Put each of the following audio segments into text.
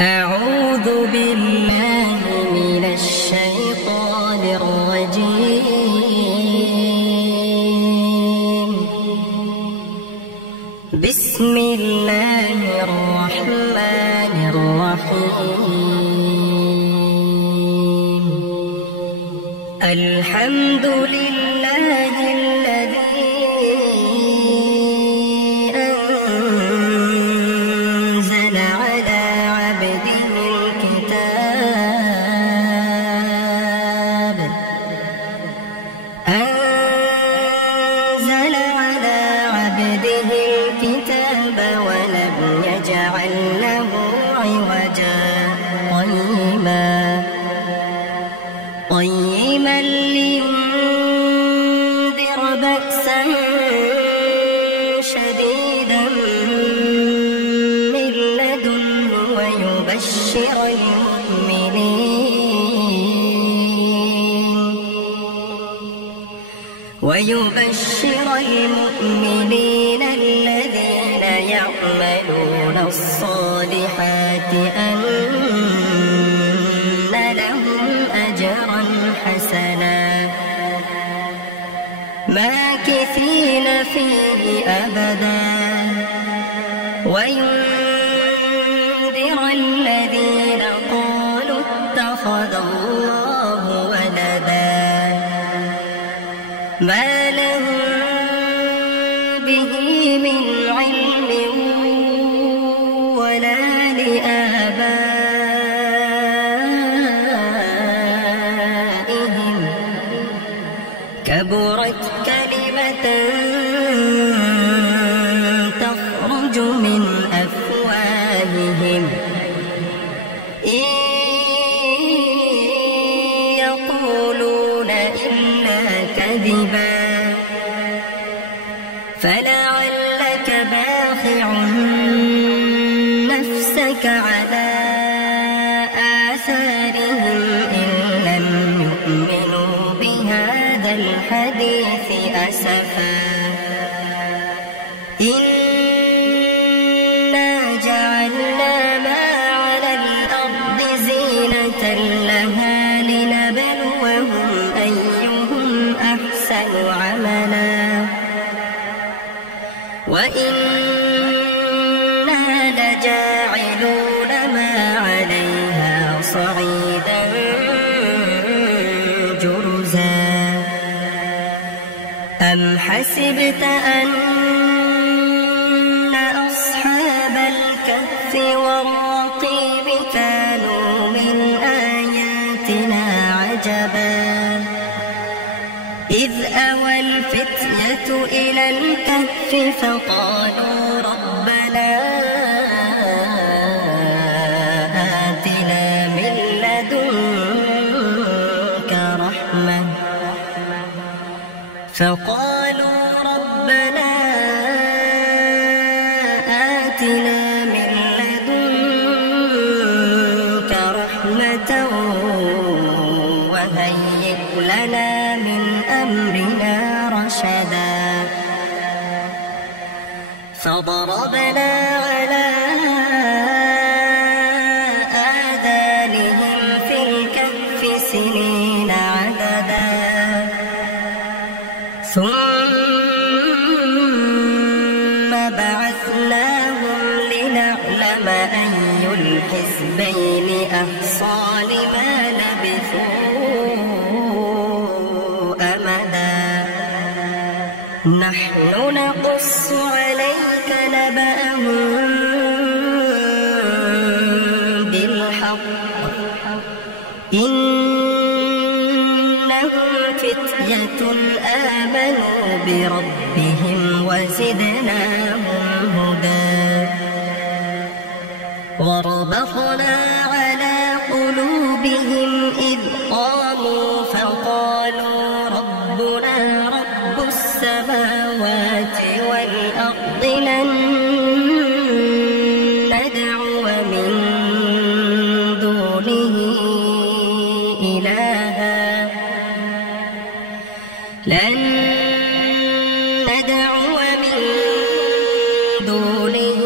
أعوذ بالله من الشيطان الرجيم. بسم الله الرحمن الرحيم. الحمد لله الذي أنزل على عبده الكتاب ولم يجعل له عوجا قيما لينذر بأسا شديدا من لدنه ويبشر المؤمنين الذين يعملون الصالحات أن لهم أجرا حسنا ماكثين فيه أبدا وينذر الذين قالوا اتخذ الله ولدا ما لهم به من علم ولا لآبائهم كبرت كلمة تخرج من أفواههم إن يقولون إلا كذبا فلعلك باخع نفسك على آثارهم إن لم يؤمنوا بهذا الحديث أسفا إنا جعلنا ما على الأرض زينة لها لنبلوهم أيهم أحسن عملا وإنا لجاعلون ما عليها صعيدا جرزا أم حسبت أن أصحاب الكهف والرقيم كانوا من آياتنا عجبا إذ أوى الفتية إلى الكهف فقالوا ربنا آتنا من لدنك رحمة وهيئ لنا من أمرنا رشدا فضربنا على آذانهم في الكهف سنين عددا ثم بعثناهم لنعلم أي الحزبين أحصى لما لبثوا أمدا نحن نقص عليك نبأهم بالحق إنهم فتية آمنوا بربهم وزدناهم هدى وربطنا على قلوبهم إذ قاموا فقالوا ربنا رب السماوات والأرض لن ندعو من دونه إلها دونه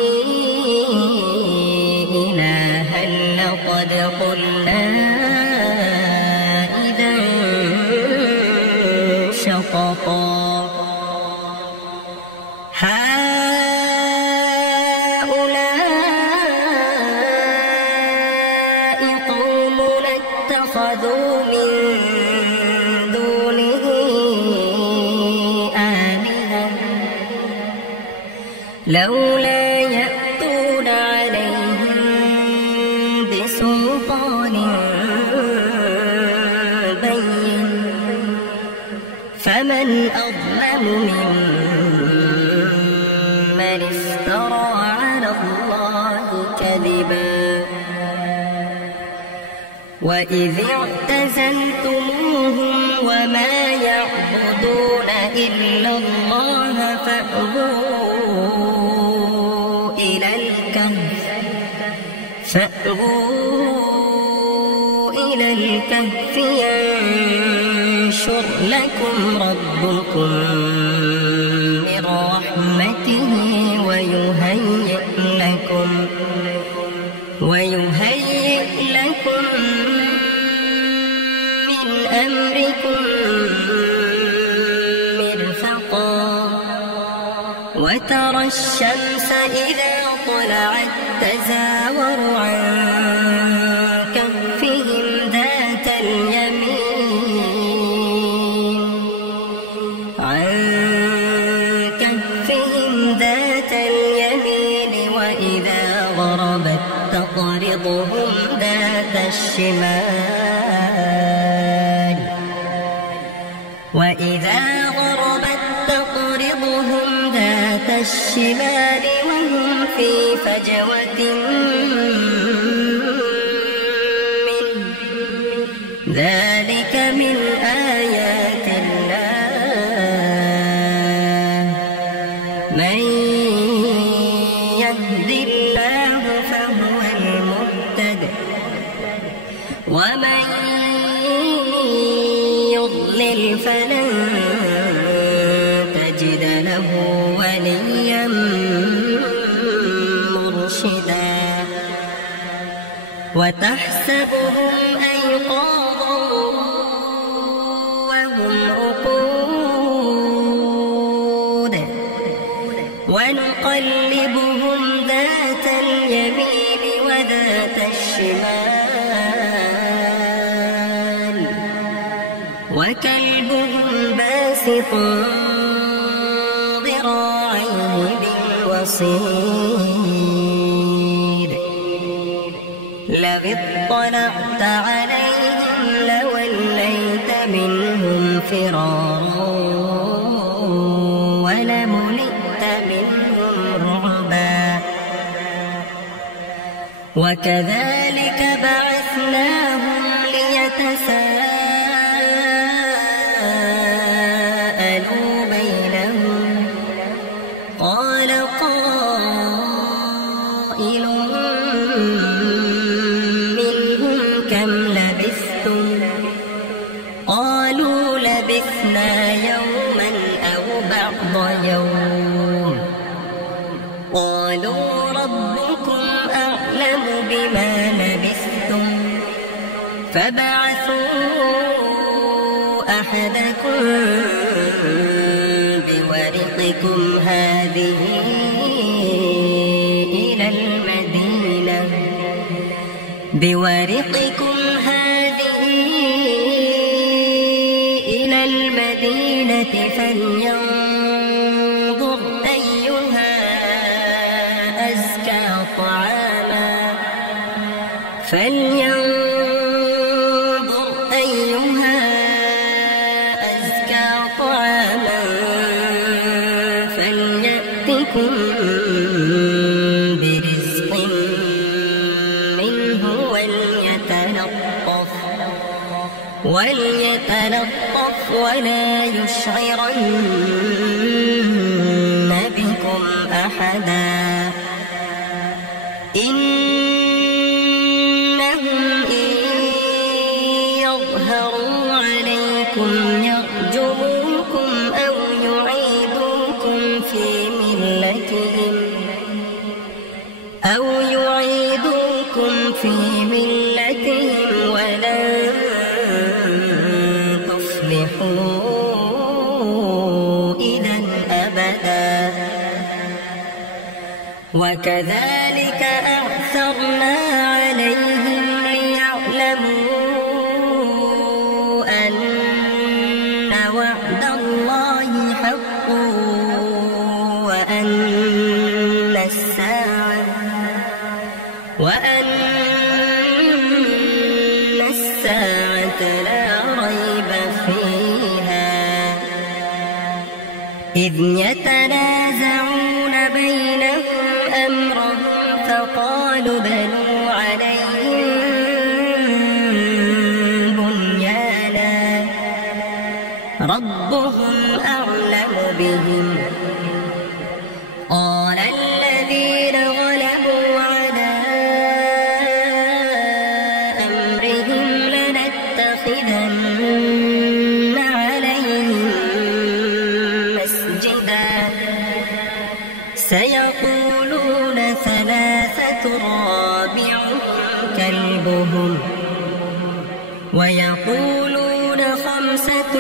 إلها لقد قلنا إذا شططا هؤلاء قومنا اتخذوا من دونه آلهة لولا يأتون عليهم بسلطان بين فمن أظلم ممن افترى على الله كذبا وإذ اعتزلتموهم وما يعبدون إلا الله فأووا إلى الكهف ينشر لكم ربكم من رحمته ويهيئ لكم من أمركم مرفقا وترى الشمس إذا طلعت تزاور عن كهفهم ذات اليمين وإذا غربت تقرضهم ذات الشمال وهم في فجوة منه ذلك من آيات الله من يهد الله فهو المهتد ومن يضلل فلن تجد له وليا مرشدا وتحسبهم أيقاظا وهم رقود ونقلبهم ذات اليمين وذات الشمال وكلبهم باسط ذراعيه بالوصيد لو اطلعت عليهم لوليت منهم فرارا ولملئت منهم رعبا وكذلك بعثناهم ليتساءلوا بينهم قال قائل منهم كم لبثتم قالوا لبثنا يوما أو بعض يوم قالوا ربكم أعلم بما لبثتم فبعثوا أحدكم بورقكم هذه إلى المدينة فلينظر أيها أزكى طعاما فليأتكم برزق منه وليتلطف ولا يشعرن بكم أحدا إنهم إن يظهروا عليكم يرجموكم أو يعيدوكم في ملتهم ولن تفلحوا إذا أبدا. وكذلك أعثرنا عليهم ليعلموا أن وعد الله حق وأن الساعة لا ريب فيها إذ يتنازعون بينهم أمرهم فقالوا بنوا عليهم بنيانا ربهم أعلم بهم قال الذين غلبوا على أمرهم لنتخذن عليهم مسجدا سيقولون ثلاثة رابعهم كلبهم ويقولون خمسة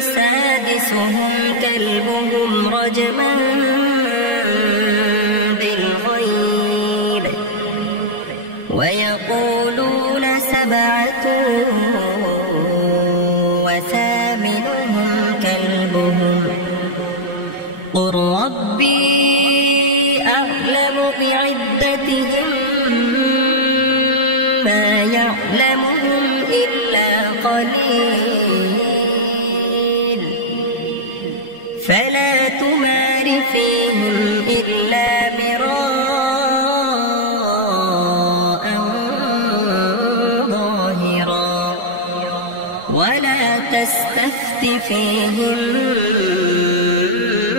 سادسهم كلبهم رجما بالغيب ويقولون سبعة وثامنهم كلبهم قل ربي أعلم بعدتهم ما يعلمهم إلا قليل فلا تمار فيهم إلا مراء ظاهرا ولا تستفت فيهم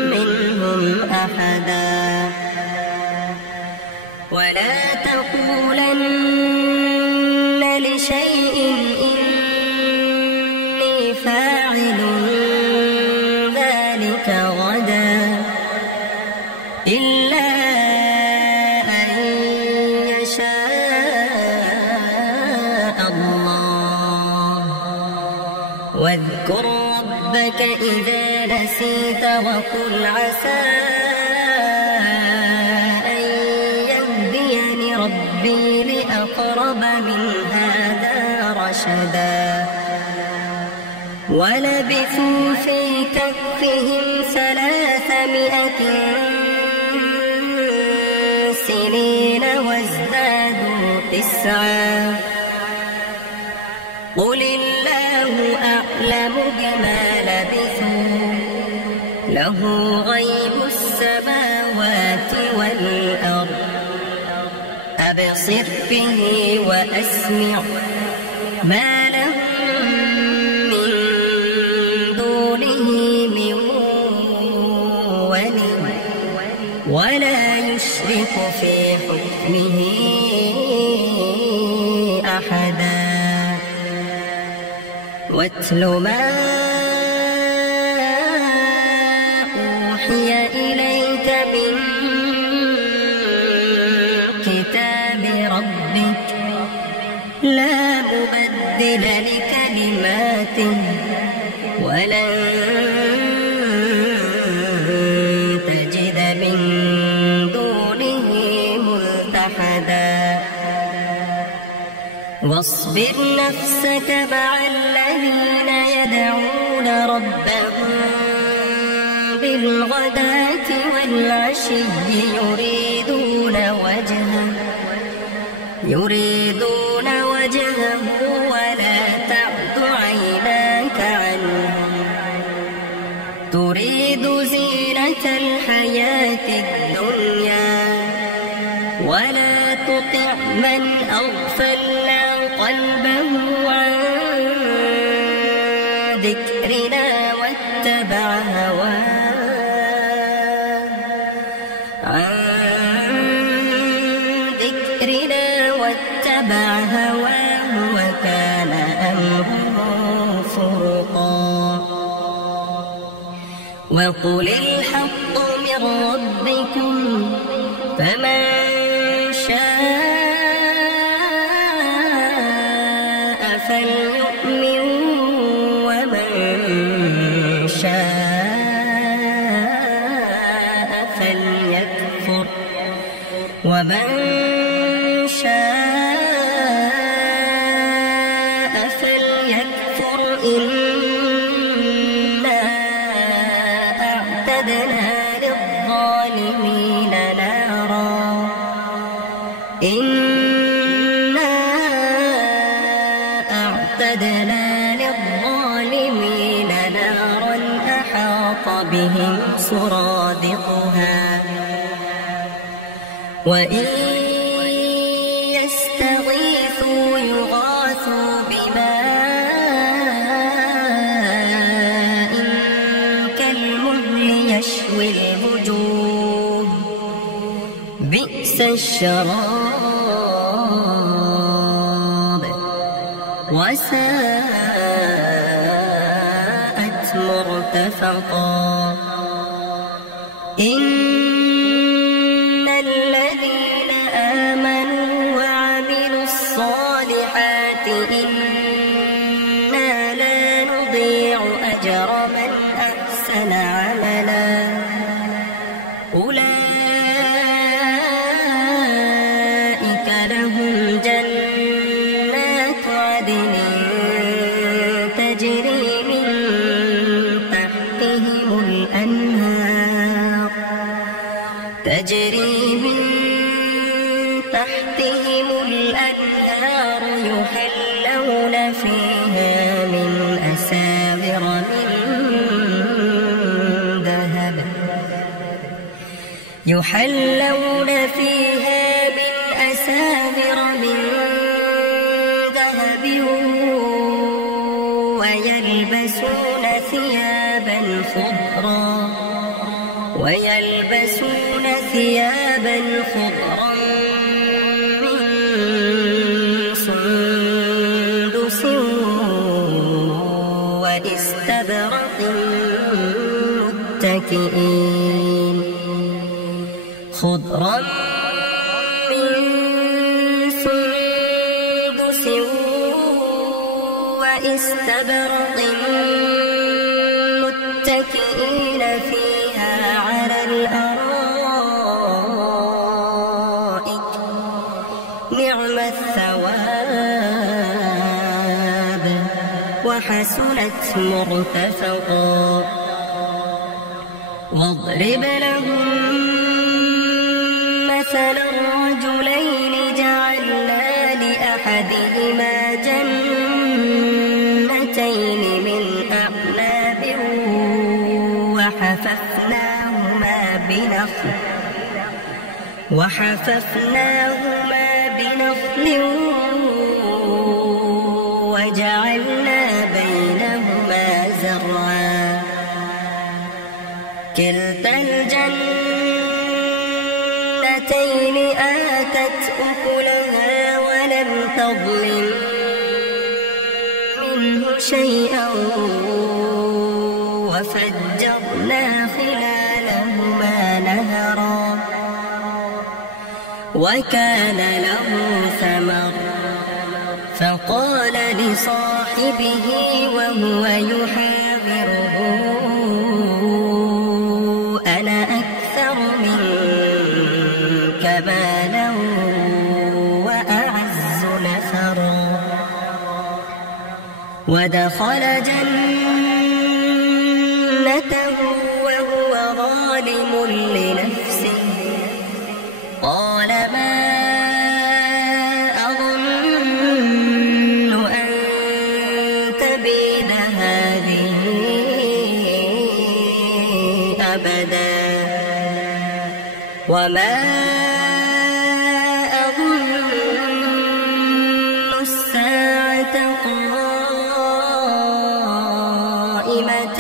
منهم أحدا ولا تقولن لشيء إني فاعل ذلك غدا إلا أن يشاء الله واذكر ربك إذا نسيت وقل عسى أن يهديني ربي لأقرب من هذا رشدا ولبثوا في كهفهم 300 سنين وازدادوا 9 قل الله أعلم بما لبثوا له غيب السماوات والأرض أبصر به وأسمع ما لهم من دونه من ولي ولا يشرك في حكمه أحدا واتل ما أوحي إليك من كتاب ربك لا مبدل لكلماته ولن تجد من دونه ملتحدا واصبر نفسك مع الذين يدعون ربهم بالغداة والعشي يريدون وجهه ولا تعد عيناك عنهم تريد زينة الحياة الدنيا ولا تطع من أغفلنا قلبه عن ذكرنا واتبع هواه وكان أمره فرطا وقل الحق من ربكم فمن شاء ومن شاء فليكفر إنا أعتدنا للظالمين نارا إنا أعتدنا للظالمين نارا أحاط بهم سرادقها وإن يستغيثوا يغاثوا بماء كالمهل يشوي الوجوه بئس الشراب وساءت مرتفقا إن الذين آمنوا وعملوا الصالحات إنا لا نضيع أجر من أحسن عملا أولئك لهم جنات عدن تجري من تحتهم الأنهار يحلون فيها من أساور من ذهب ويلبسون ثيابا خضرا من سندس واستبرق متكئين خضرا من سندس واستبرق متكئين فيها على الأرائك نعم الثواب وحسنت مرتفقا واضرب لهم مثلا الرجلين جعلنا لأحدهما جنتين من أعناب وحففناهما بنخل وجعلنا بينهما زرعا كلتا الجنتين آتت أكلها ولم تظلم منه شيئا وفجرنا خلالهما نهرا وكان له ثمر فقال لصاحبه وهو يحاوره أنا أكثر منك مالا وأعز نفرا ودخل جنته وهو ظالم لنفسه قال ما أظن أن تبيد هذه أبدا وما أظن الساعة قائمة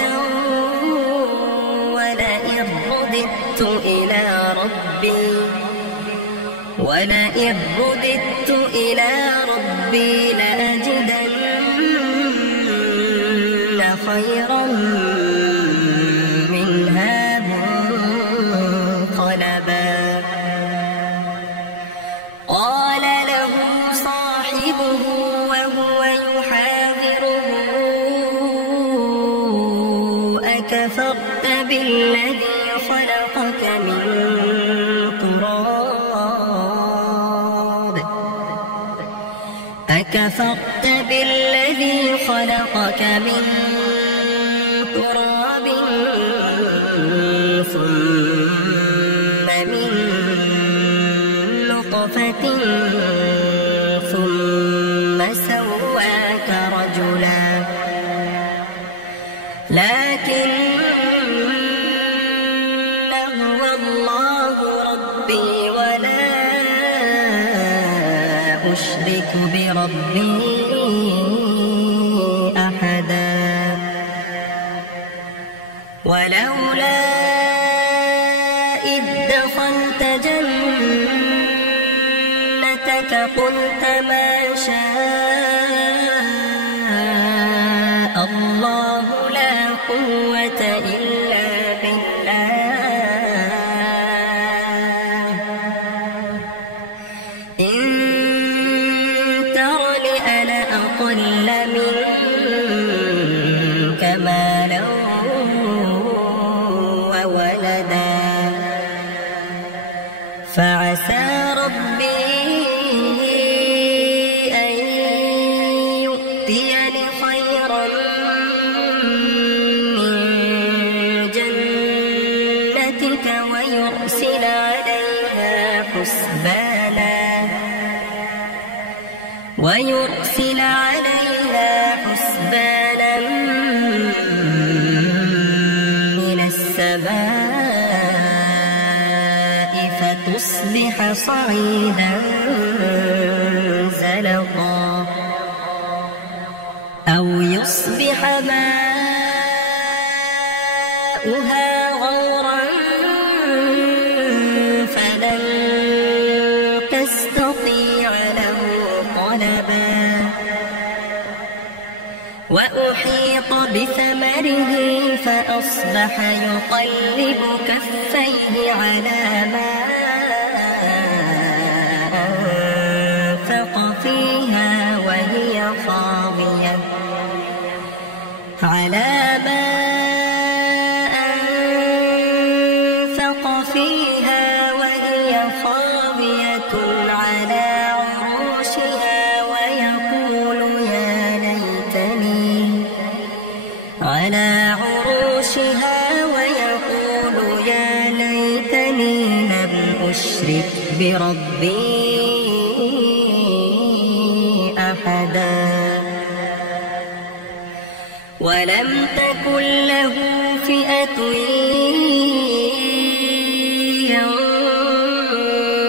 ولئن رددت إلى ربي لأجدن خيرا منها منقلبا قال له صاحبه وهو يحاذره أكفرت بالذي خلقك من تراب أكفرت بالذي خلقك من تراب ثم من نطفة ثم سواك رجلا لكن هو الله ربي ولا أشرك بربي أحدا ولولا إذ دخلت جنتك قلت ما شاء الله لا قوة إلا بالله إن ترني أنا أقل منك مالا وولدا فعسى ربي أن يؤتيني خيرا من جنتك ويرسل عليها حسبانا من السماء فتصبح صعيدا زلقا أو يصبح ماؤها غورا فلن تستطيع له طلبا وأحيط بثمره فأصبح يقلب كفيه على ما أنفق فيها وهي خاوية على ما أنفق فيها وهي خاوية على عروشها ويقول يا ليتني لم أشرك بربي أحدا ولم تكن له فئة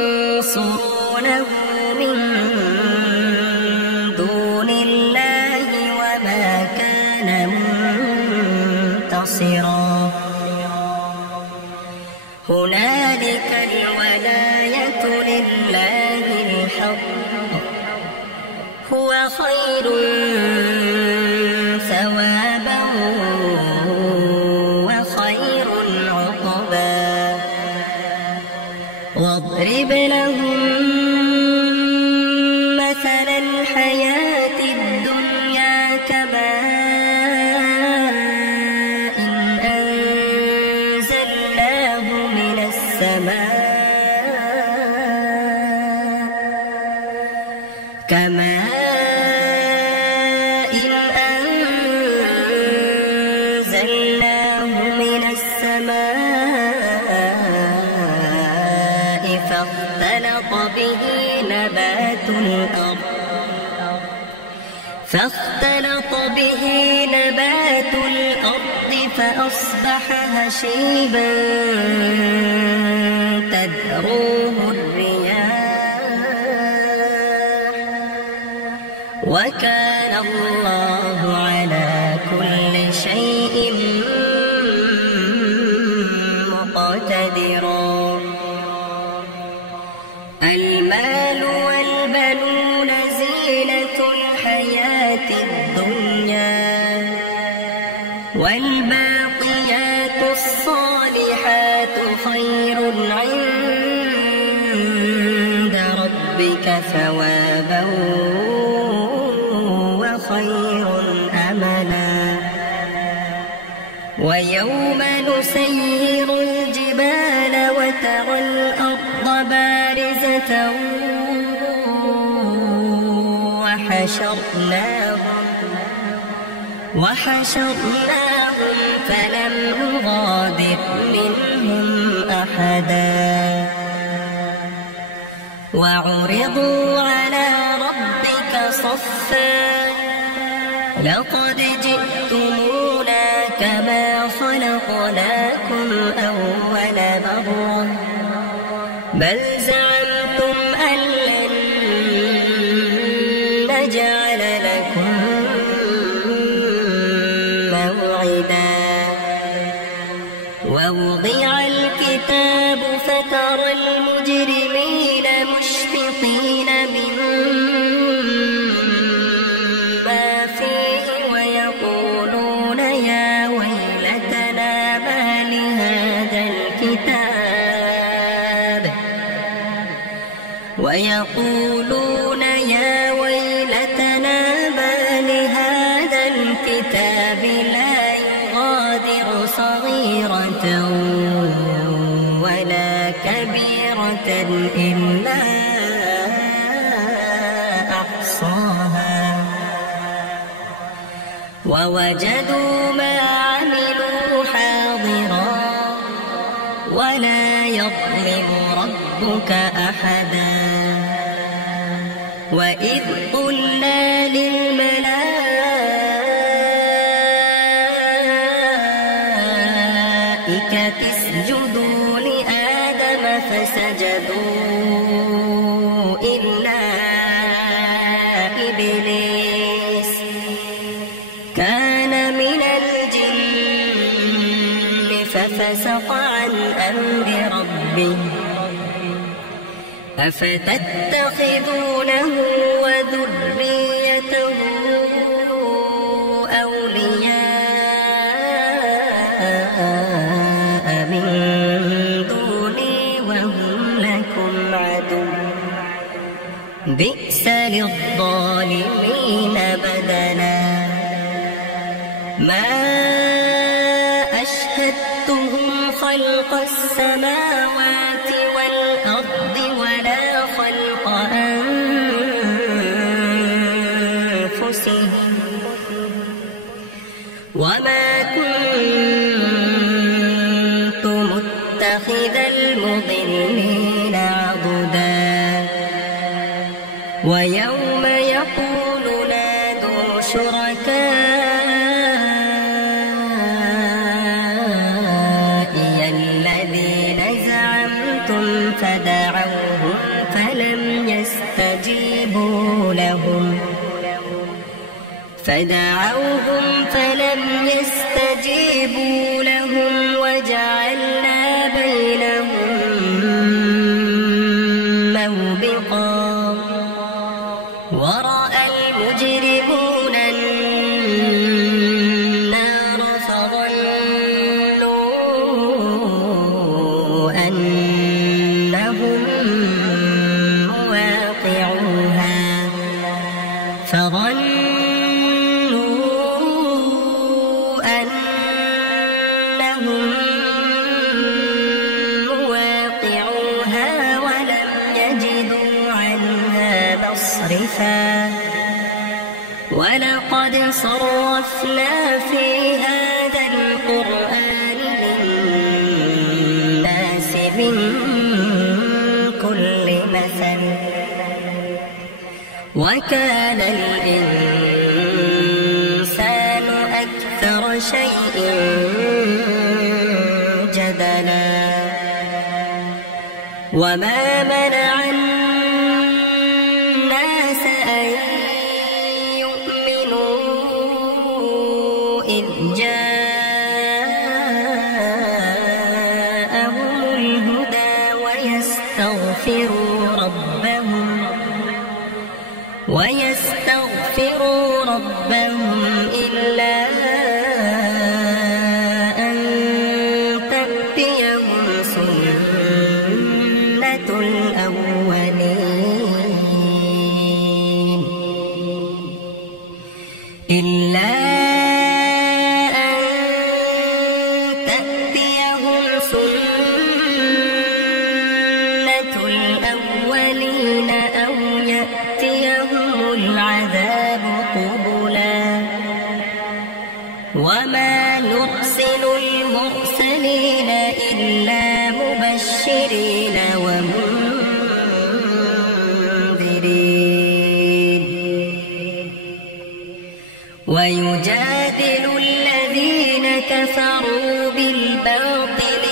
ينصرونه من دون الله وما كان منتصرا هنالك الولاية لله الحق هو خير ثوابا وخير عقبا واضرب لهم مثل الحياة الدنيا كماء أنزلناه من السماء فاختلط به نبات الأرض فأصبح هشيما تذروه الرياح وكان الله على كل شيء مقتدرا المال والبنون زينة الحياة الدنيا والباقيات الصالحات خير عند ربك ثوابا وخير أملا ويوم نسير الجبال وترى الأرض بارزة وحشرناهم فلم نغادر منهم أحدا وعرضوا على ربك صفا لقد جئتمونا كما خلقناكم أول مرة بل زعمتم أن لن نجعل لكم موعدا ووضع الكتاب فترى المجرمين مشفقين مما فيه ويقولون يا ويلتنا ما لهذا الكتاب لا يغادر صغيرة ولا كبيرة إلا أحصاها ووجدوا ما عملوا حاضرا ولا يظلم ربك أحدا وإذ قلنا للملائكة اسجدوا لآدم فسجدوا إلا إبليس كان من الجن ففسق عن أمر ربه أفتتخذونه وذريته أولياء من دوني وهم لكم عدو بئس للظالمين بدلا ما أشهدتهم خلق السماوات والأرض ولا خلق أنفسهم وما كنت متخذ المضلين عضدا ويوم يقول نادوا شركائي الذين زعمتم فدعوهم فلم يستجيبوا لهم وجعلنا بينهم موبقا ورأى المجرمون النار فظنوا أنهم مواقعوها ولم يجدوا عنها مصرفا ولقد صرفنا في هذا القرآن للناس من كل مثل وكان الإنسان أكثر شيء جدلا وما منع الناس أن يؤمنوا إذ جاءهم الهدى ويستغفروا ربهم إلا أن تأتيهم سنة الأولين أو يأتيهم العذاب ويجادل الذين كفروا بالباطل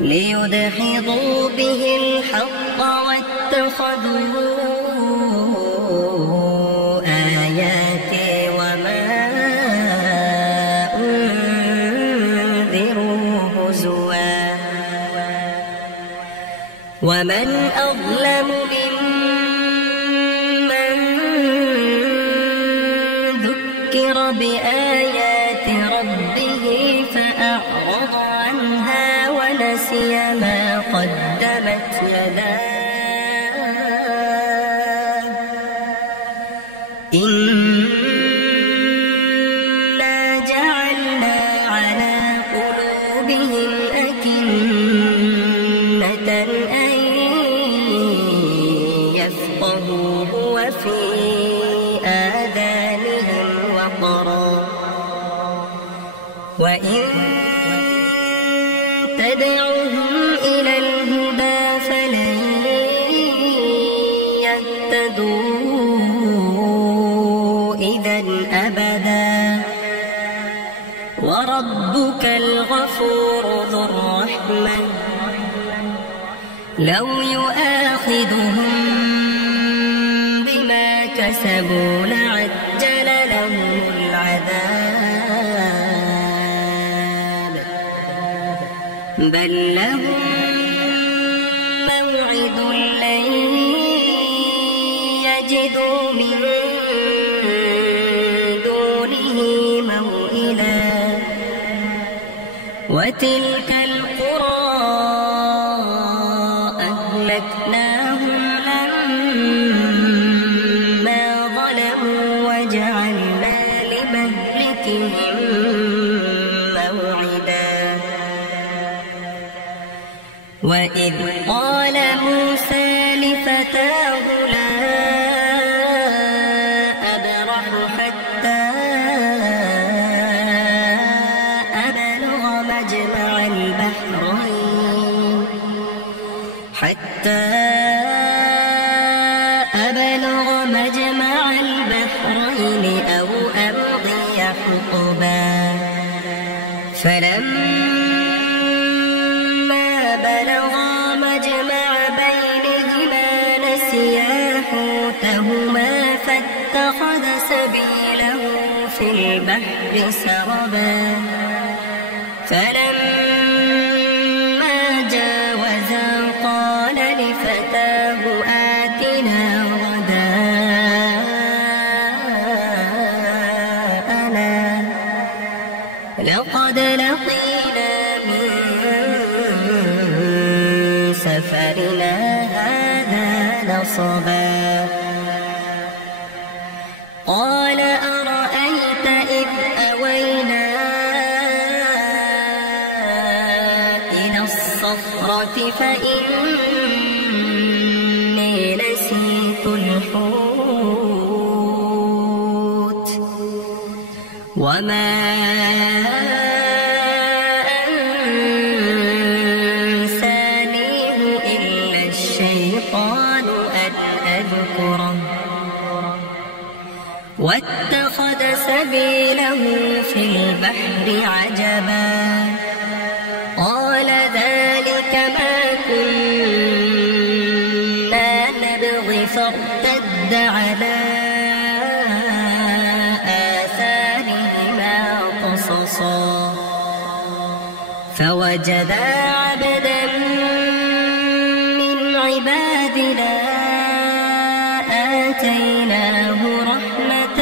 ليدحضوا به الحق واتخذوا آياتي وما أنذروا هزوا ومن أظلم ممن ذكر بآيات ربه فأعرض عنها ونسي ما قدمت يداه إنا جعلنا على قلوبهم أكنة أن يفقهوه وفي آذانهم وقرا وإن تدعوهم إلى الهدى فلن يهتدوا إذا أبدا وربك الغفور ذو الرحمة لو يؤاخذهم بما كسبوا لعجل لهم العذاب بل لهم موعد لن يجدوا من دونه موئلا وتلك القرى أهلكناهم لما ظلموا وجعلنا لمهلكهم موعدا وإذ قال موسى لفتاه لا أبرح حتى أبلغ مجمع البحرين أو أمضي حقبا فلما بلغا مجمع بينهما نسيا حوتهما فاتخذ سبيله في البحر سربا فلما جاوزا قال لفتاه آتنا غداءنا لقد لقينا من سفرنا هذا نصبا قال أرأيت إذ أوينا إلى الصخرة فإني نسيت الحوت وما أنسانيه إلا الشيطان أن أذكره واتخذ سبيله في البحر عجبا قال ذلك ما كنا نبغي فارتد على آثارهما قصصا فوجدا عبدا من عبادنا آتيناه رحمة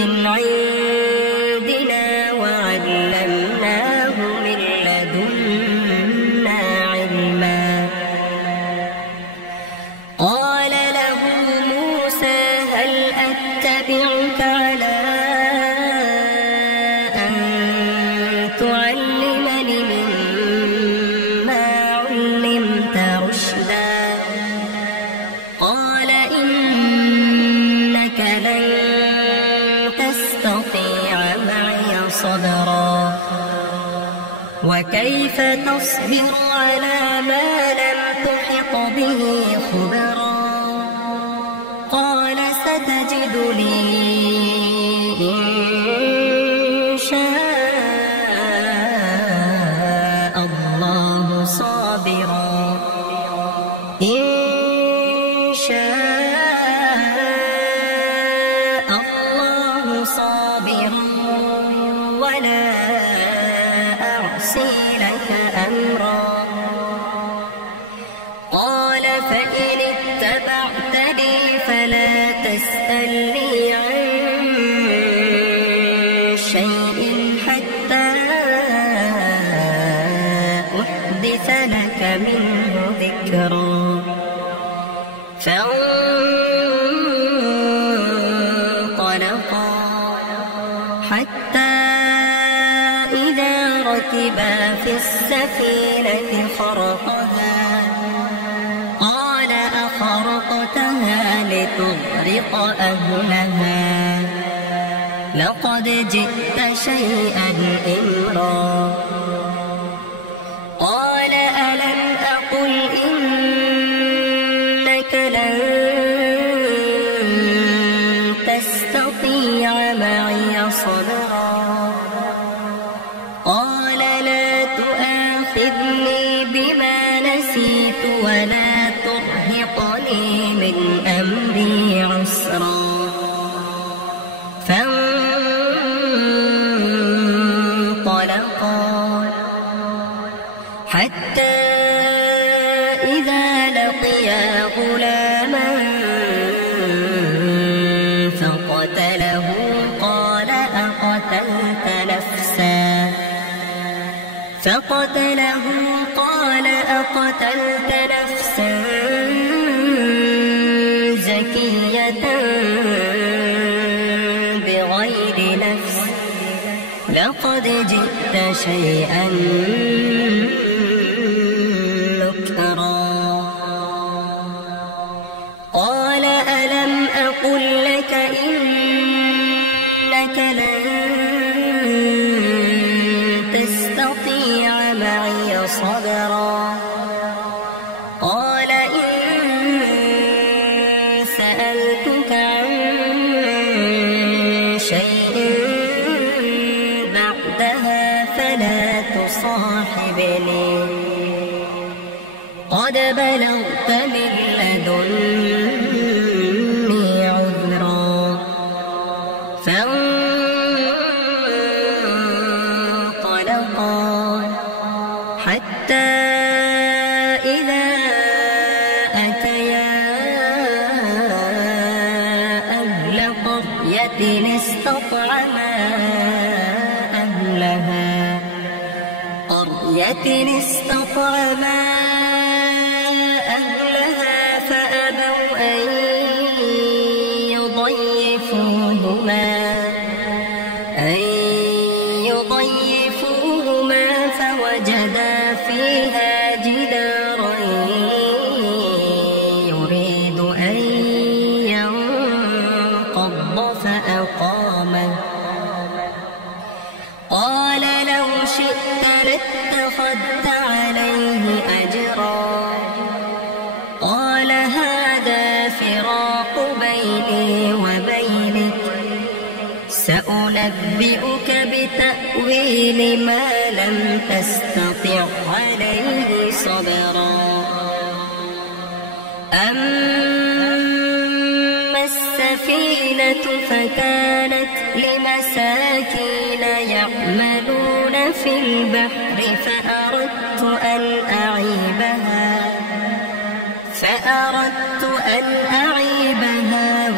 من عندنا وعلمناه من لدنا علما قال له موسى هل أتبعك على أن تعلمني مما علمت رشدا قال إنك لن تستطيع معي وكيف تصبر على ما لم تحط به خبرا قال ستجدني إن شاء الله صابرا إن شاء الله صابرا ولا أعصي لك أمرا قال فإن اتبعتني فلا تسألني عن شيء حتى أحدث لك منه ذكرا فانطلقا حتى إذا ركبا في السفينة خرقها قال أخرقتها لتغرق أهلها لقد جئت شيئا إمرا قال ألم أقل إنك لن تستطيع معي صبرا قال لا تؤاخذني بما نسيت ولا ترهقني من أمري عسرا فانطلقا حتى إذا لقيا غلاما فقتله قال أقتلت نفسا زكية بغير نفس لقد جئت شيئا نكرا قال ألم أقل لك إنك لن تستطيع معي صبرا قال إن سألتك عن شيء بعدها فلا تصاحبني قد بلغت من لدني عذرا فانطلقا حتى إذا أتيا أهل قرية استطعما أهلها فأبوا أن يضيفوهما فوجدا فيها جدارا يريد أن ينقض فأقامه قال لو شئت لاتخذت عليه أجرا قال هذا فراق بيني وبينك سأنبئك بتأويل ما لم تستطع عليه صبرا أما السفينة فكانت لمساكين يعملون في البحر فأردت أن أعيبها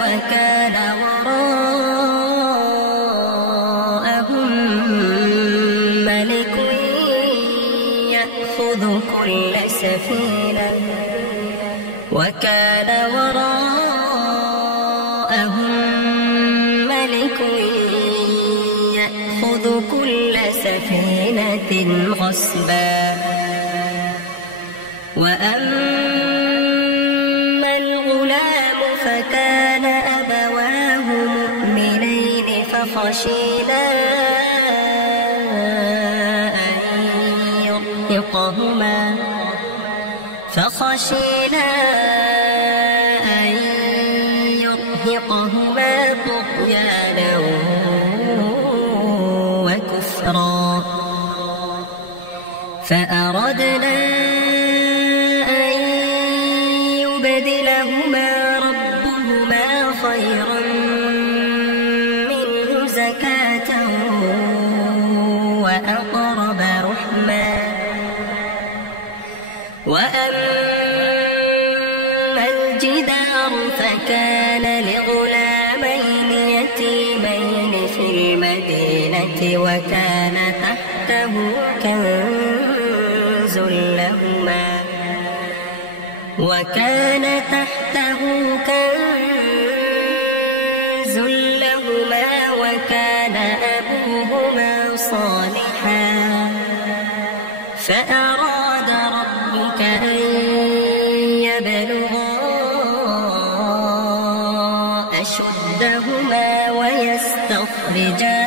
وكان وراءهم ملك يأخذ كل سفينة غصبا وأما الغلام فكان أبواه مؤمنين فخشينا أن يرهقهما فخشينا أن يرهقهما طغيانا وكفرا فأردنا أن يبدلهما ربهما خيرا منه زكاة وأقرب رحما وأما الجدار فكان لغلامين يتيمين في المدينة وكان تحته كنز لهما وكان أبوهما صالحا فأراد ربك أن يبلغا أشدهما ويستخرجا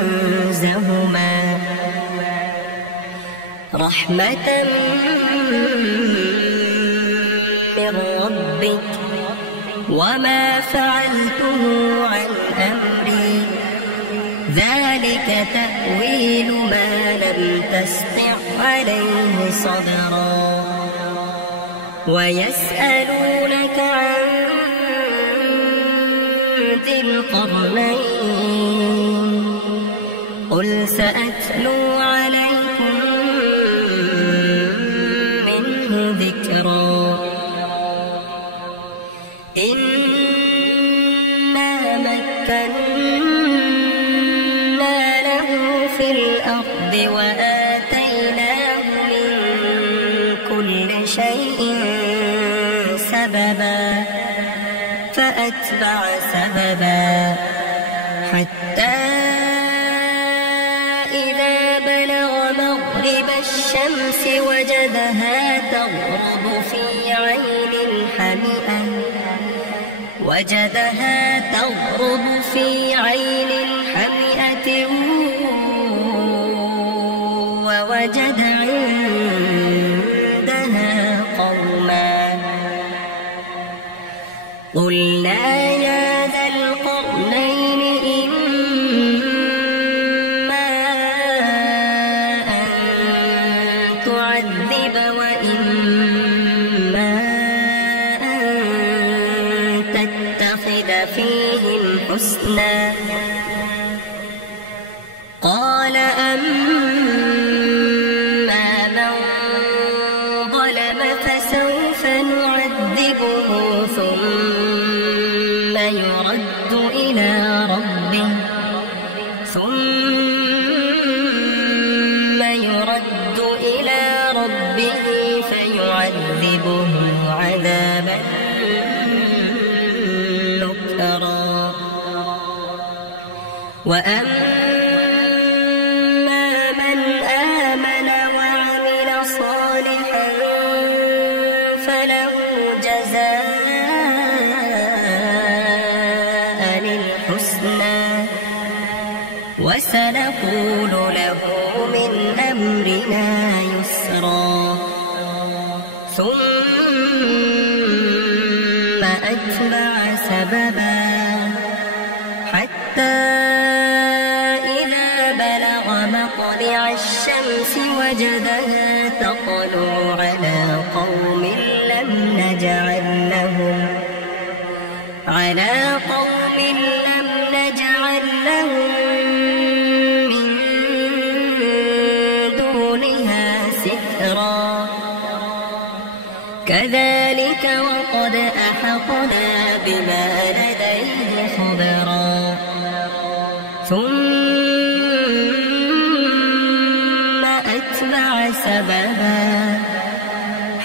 كنزهما رحمة من ربك وما فعلته عن أمري ذلك تأويل ما لم تسطع عليه صبرا ويسألونك عن ذي القرنين قل سأتلو عليكم منه ذكرا إنا مكنا له في الأرض وآتيناه من كل شيء سببا فأتبع سببا حتى إذا بلغ مغرب الشمس وجدها تغرب في عين حمئة ووجد عندها قوما قلنا يا ذا القرنين إما أن تعذب وإما أن تتخذ فيهم حسنا قال أما من ظلم فسوف نعذبه ثم يرد إلى ربه فيعذبه عذابا نكرا وأما من آمن وعمل صالحا فله جزاء الحسنى وسنقول له من أمرنا يسرا ثم أتبع سببا حتى إذا بلغ مطلع الشمس وجدها تطلع على قوم لم نجعل لهم من دونها سترا كذلك وقد أحطنا بما لديه خبرا ثم أتبع سببا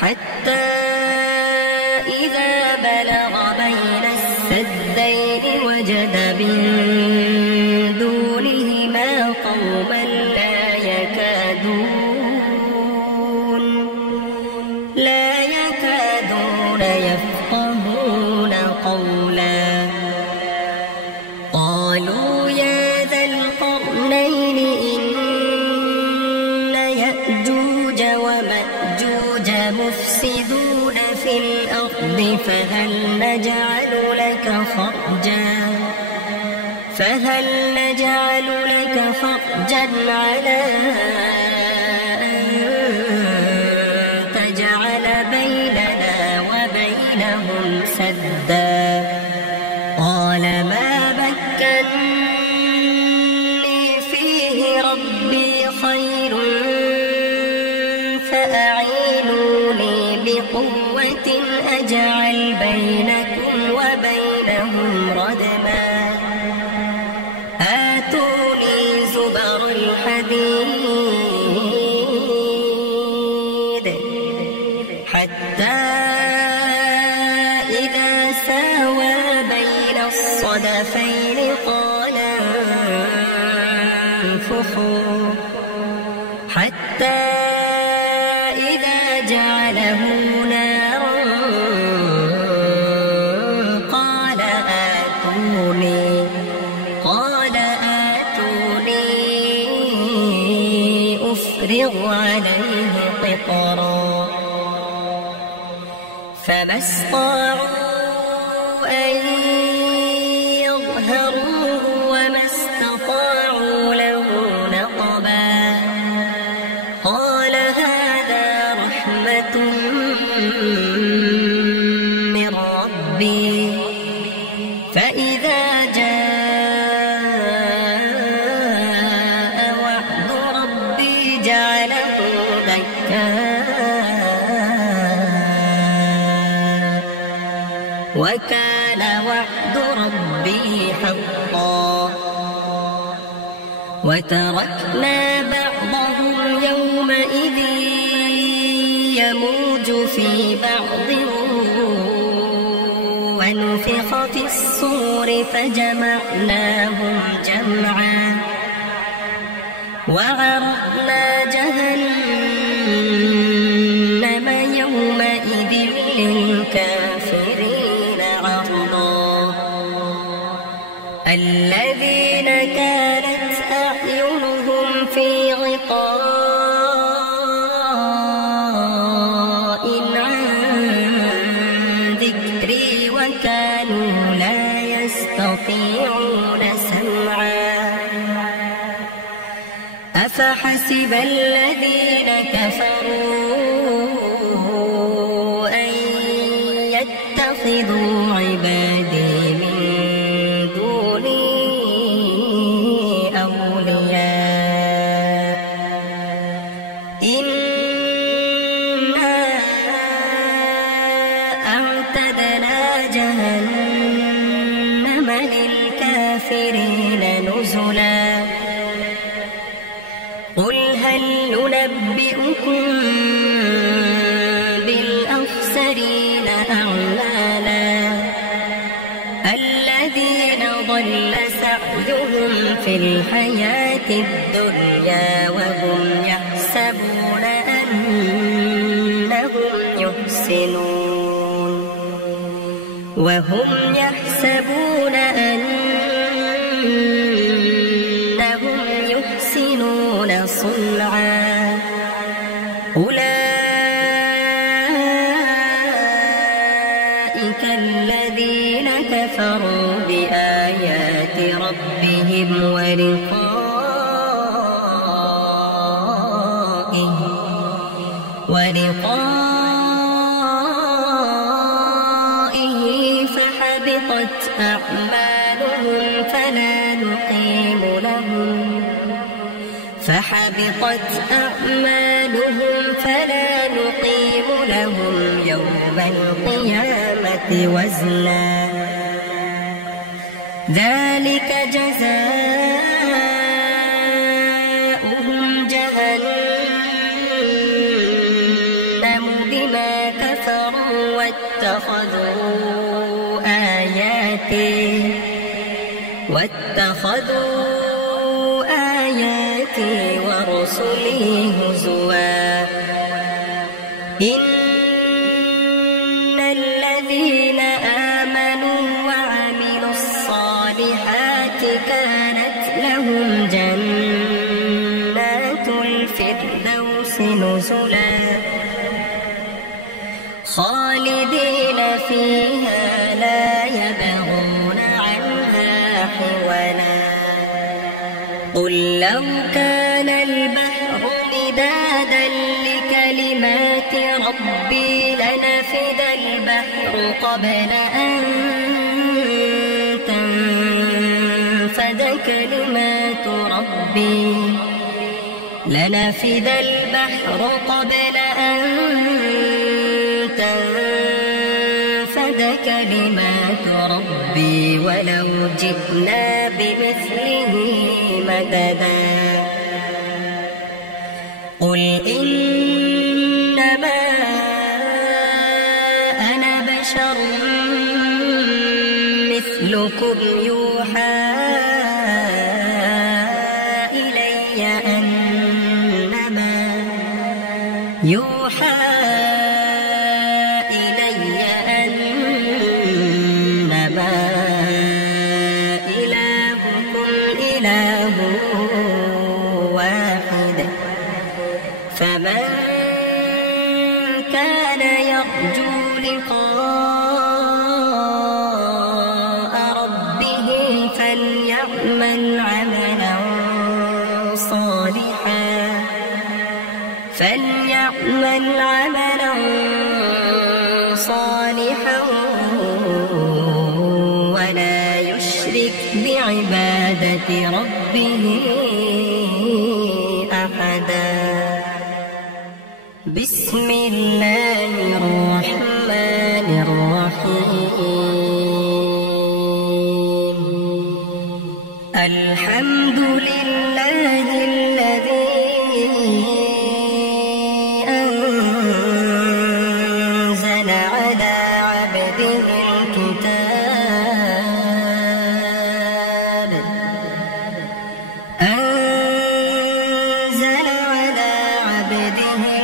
حتى إذا بلغ بين السدين وجد من دونهما قوما لا يكادون يفقهون قولا قالوا يا ذا القرنين إن يأجوج فهل نجعل لك خرجا على أن تجعل بيننا وبينهم سدا قال ما مكني فيه ربي خير فأعينوني بقوة أجعل بينكم وبينهم ردما آتوني زبر الحديد حتى إذا ساوى بين الصدفين قال انفخوا حتى إذا جعله نارا قال آتوني أفرغ عليه قطرا فما استطاعوا أن يظهروه وما استطاعوا له نقبا قال هذا رحمة من ربي فإذا جاء وعد ربي جعله دكا وكان وعد ربي حقا وتركنا بعضهم يومئذ يموج في بعض ونفخ في الصور فجمعناهم جمعا وعرضنا جهنم يومئذ للكافرين عرضا الذين كانت أعينهم في غطاء عن ذكري وكانوا لا يستطيعون سمعا أفحسب الذين كفروا أن يتخذوا عبادي من دوني أولياء إنا أعتدنا جهنم للكافرين نزلا قل هل ننبئكم بالأخسرين أعمالا الذين ضل سعيهم في الحياة الدنيا وهم يحسبون أنهم يحسنون صنعا أولئك الذين كفروا بآيات ربهم ولقائه فحبطت أعمالهم فلا نقيم لهم يوم القيامة وزنا ذلك جزاؤهم جهنم بما كفروا واتخذوا آياتي ورسلي هزوا إن الذين آمنوا وعملوا الصالحات كانت لهم جنات الفردوس نزلا خالدين فيها لا يبغون عنها حولا قل لو كان البحر مدادا لكلمات ربي لنفد البحر قبل أن تنفد كلمات ربي لنفد البحر قبل أن تنفد كلمات ربي ولو جئنا بمثله مددا قل إنما أنا بشر مثلكم يوحى إلي أنما إلهكم إله واحد فمن كان يرجو لقاء ربه فليعمل عملا صالحا ولا يشرك بعبادة ربه أحدا بسم الله الرحمن الرحيم الحمد لله الذي أنزل على عبده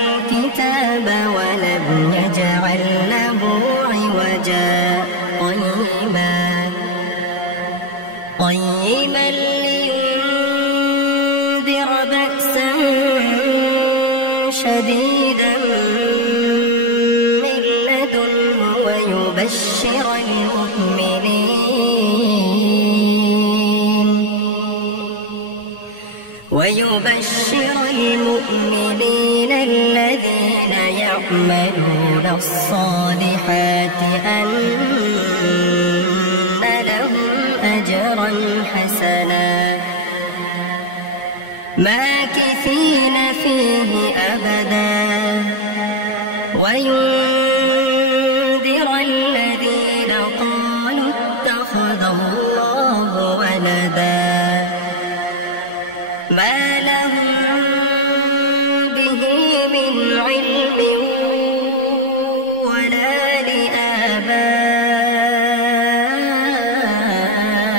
الكتاب ولم يجعل له عوجا قيما لينذر بأسا شديدا من لدنه ويبشر المؤمنين الذين يعملون الصالحات أن لهم أجرا حسنا ماكثين فيه أبدا وينذر الذين قالوا اتخذ الله ولدا ما لهم به من علم ولا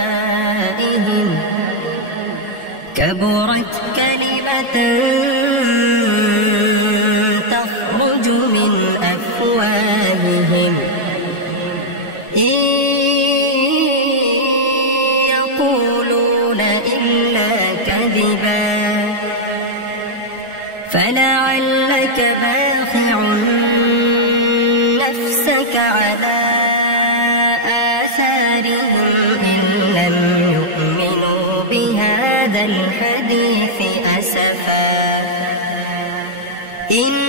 لآبائهم كبرت كلمة تخرج من أفواههم إن يقولون إلا كذبا فلعلك باخع نفسك على آثارهم إن لم يؤمنوا بهذا الحديث أسفا إنا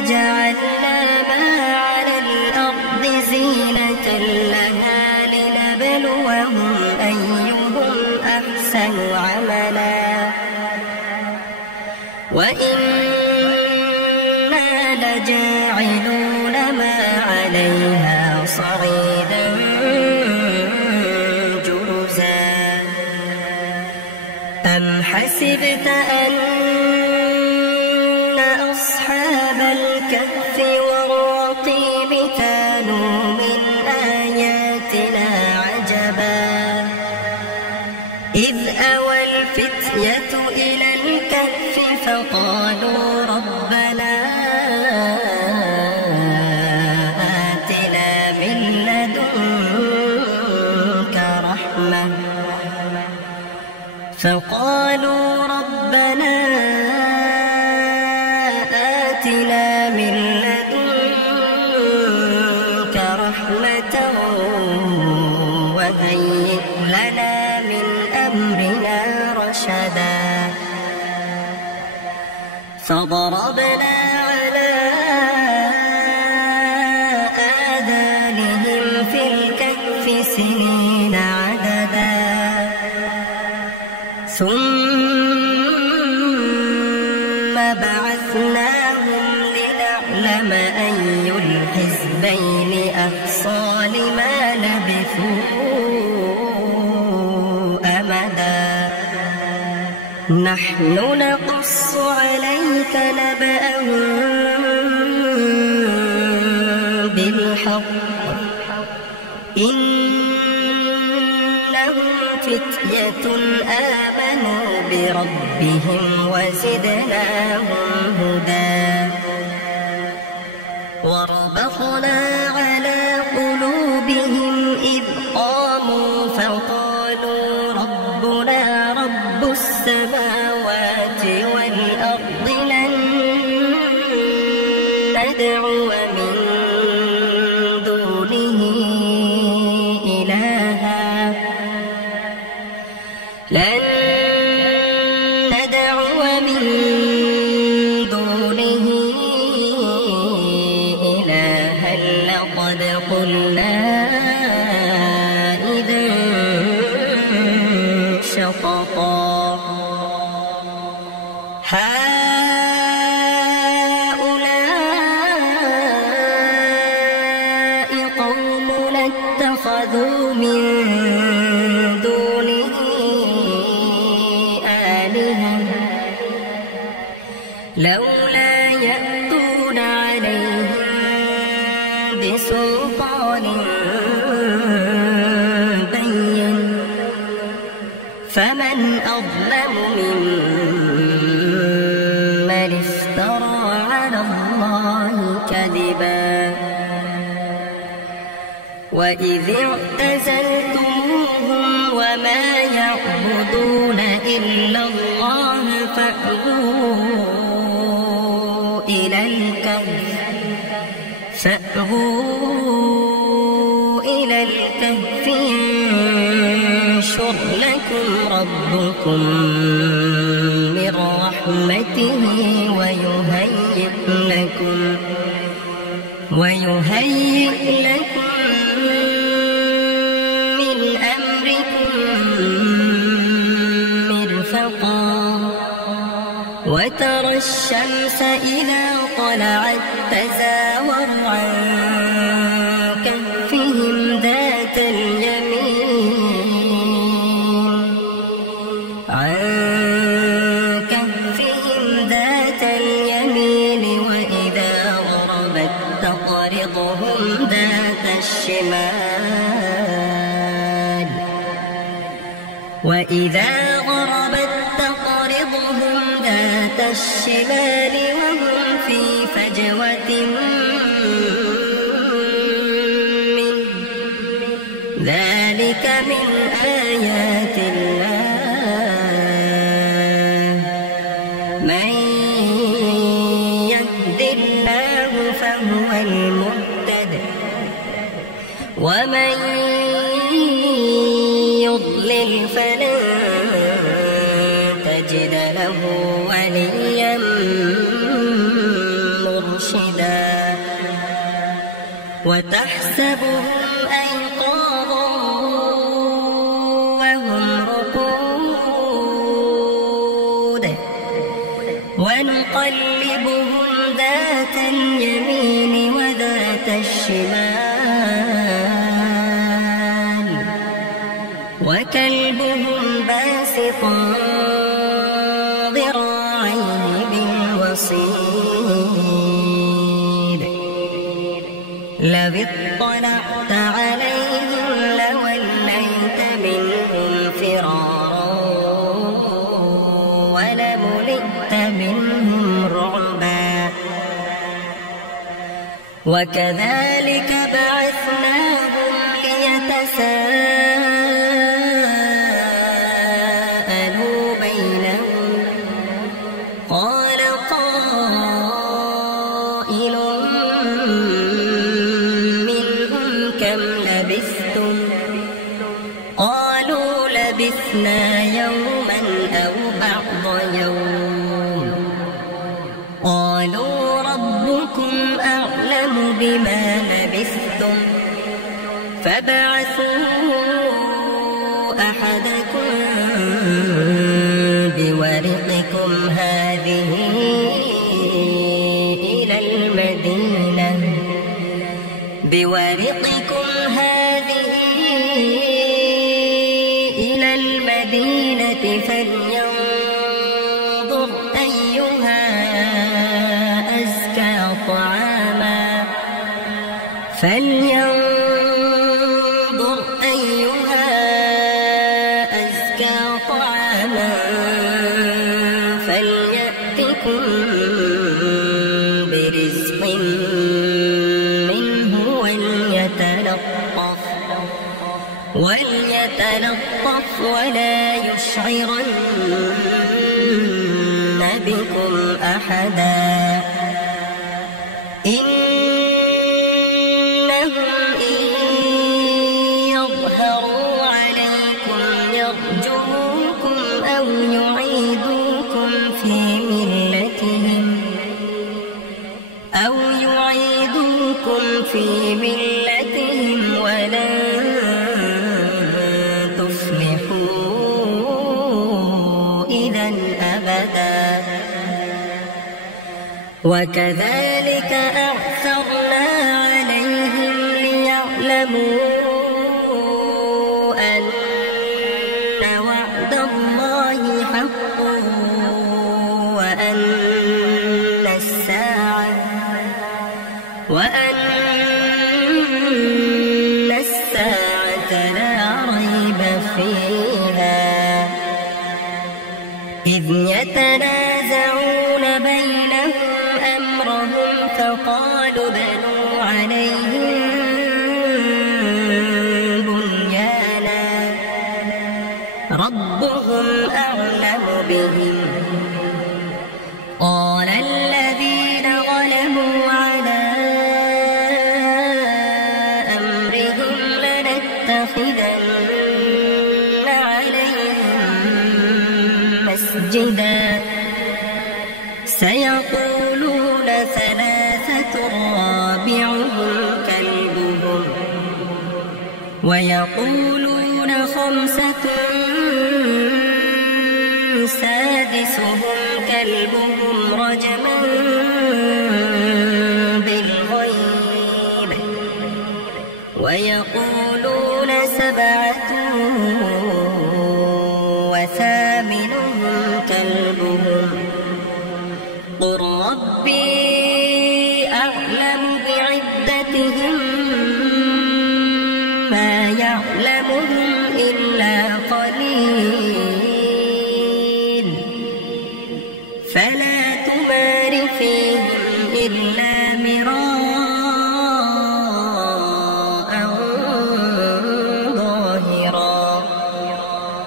جعلنا ما على الأرض زينة لها لنبلوهم أيهم أحسن عملا وإنا لجاعلون ما عليها صعيدا جرزا أم حسبت أن أصحاب الكهف والرقيم كانوا من آياتنا عجبا إذ أوى الفتية إلى الكهف فقالوا ربنا آتنا من لدنك رحمة هيئ لنا من أمرنا رشدا فضربنا على آذانهم في الكهف سنين عددا ثم بعثناهم لنعلم أي الحزبين أحصى لما لبثوا أمدا نحن نقص عليك نبأهم بالحق إنهم فتية آمنوا بربهم وزدناهم هدى وربطنا على قلوبهم إذ قاموا فقالوا ربنا رب السماوات والأرض لن ندعو من دونه إلها لن ندعو من دونه إلها لقد قلنا إذا شططا هؤلاء قومنا اتخذوا من دونه آلهة لولا يأتون عليهم بسلطان بين فمن أظلم ممن افترى على الله كذبا وإذ اعتزلتموهم وما يعبدون إلا الله فأووا إلى الكهف ينشر لكم ربكم من رحمته ويهيئ لكم من أمركم مرفقا وترى الشمس إذا طلعت تزاور عن كهفهم ذات اليمين وإذا غربت تقرضهم ذات الشمال وهم في فجوة منه ذلك من آيات الله من يهد الله فهو المهتد ومن يضلل فلن تجد له وليا مرشدا وتحسبهم أيقاظا وهم رقود ونقلبهم ذات اليمين وذات الشمال وكلبهم باسط ذراعيه بالوصيد لو اطلعت عليهم لوليت منهم فرارا ولملئت منهم رعبا وكذلك بعثناهم ليتساءلوا بينهم قال قائل منهم كم لبثتم لبثنا يوما أو بعض يوم قالوا ربكم أعلم بما لبثتم فابعثوا أحدكم بورقكم هذه إلى المدينة فلينظر أيها أزكى طعاما فليأتكم برزق منه وليتلطف ولا يشعرن بكم أحدا إنهم إن يظهروا عليكم يرجموكم أو يعيدوكم في ملتهم ولن تفلحوا إذا أبدا وكذلك أعثرنا عليهم ليعلموا أن وعد الله حق وأن الساعة لا ريب فيها إذ يتنازعون بينهم أمرهم فقالوا بنوا عليهم بنيانا ربهم أعلم بهم قال الذين غلبوا على أمرهم لنتخذن عليهم مسجدا سيقولون ثلاثة رابعهم كلبهم ويقولون خمسة سادسهم كلبهم رجما بالغيب ويقولون سبعة وثامنهم كلبهم قل ربي أعلم بعدتهم ما يعلمهم إلا قليل فلا تمار فيهم إلا مراء ظاهرا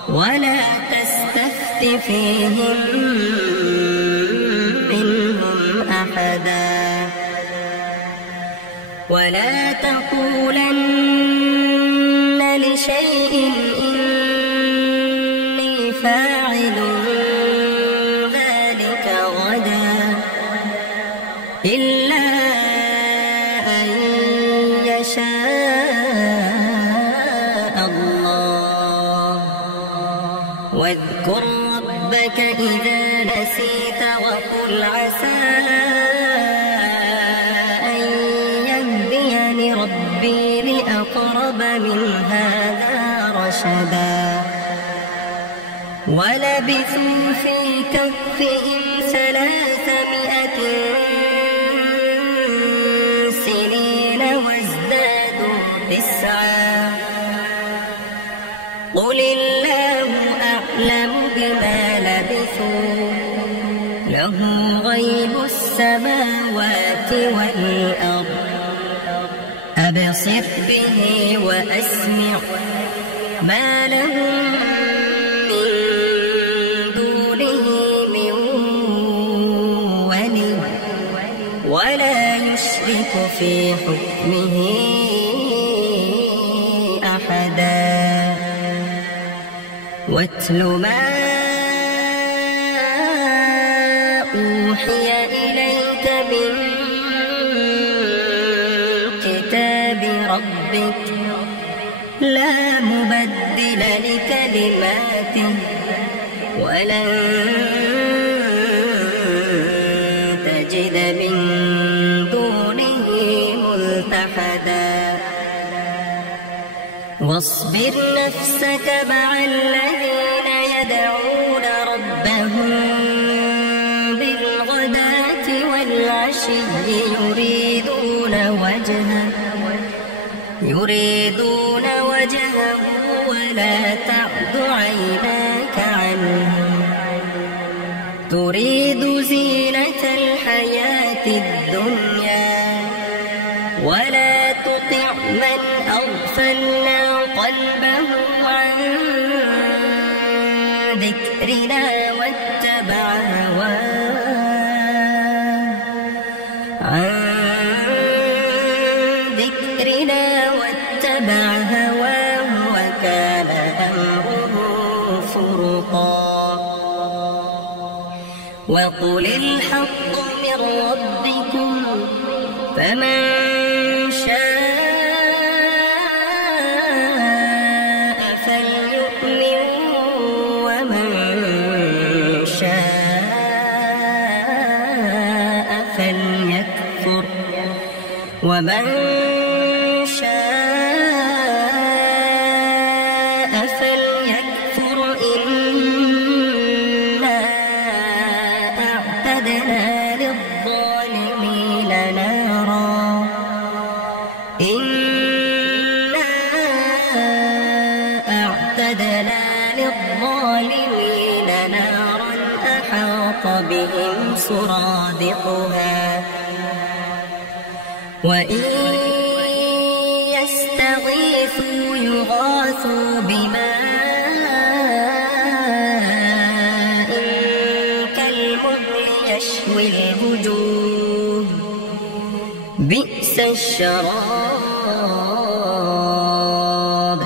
ولا تستفت فيهم منهم أحدا ولا تقولن لشيء إني فاعل ذلك غدا إلا أن يشاء الله واذكر ربك إذا نسيت وقل عسى أن يهديني ربي لأقرب من هذا رشدا ولبثوا في كهفهم 300 سنين وازدادوا 9 قل الله أعلم بما لبثوا له غيب السماوات والأرض أبصر به وأسمع ما لهم من دونه من ولي ولا يشرك في حكمه واتل ما أوحي إليك من كتاب ربك لا مبدل لكلماته ولن تجد من دونه ملتحدا واصبر نفسك مع الذين يدعون ربهم بالغداة والعشي يريدون وجهه ولا تعد عيناك عنهم تريد زينة الحياة الدنيا ولا تطع من أغفلنا قلبه عن ذكرنا واتبع هواه وكان أمره فرطا وقل الحق من ربكم فمن شاء فليؤمن ومن شاء فليكفر ومن شاء فليكفر إنا أعتدنا للظالمين نارا أحاط بهم سرادقها وإن يستغيثوا يغاثوا بماء كالمهل يشوي الوجوه بئس الشراب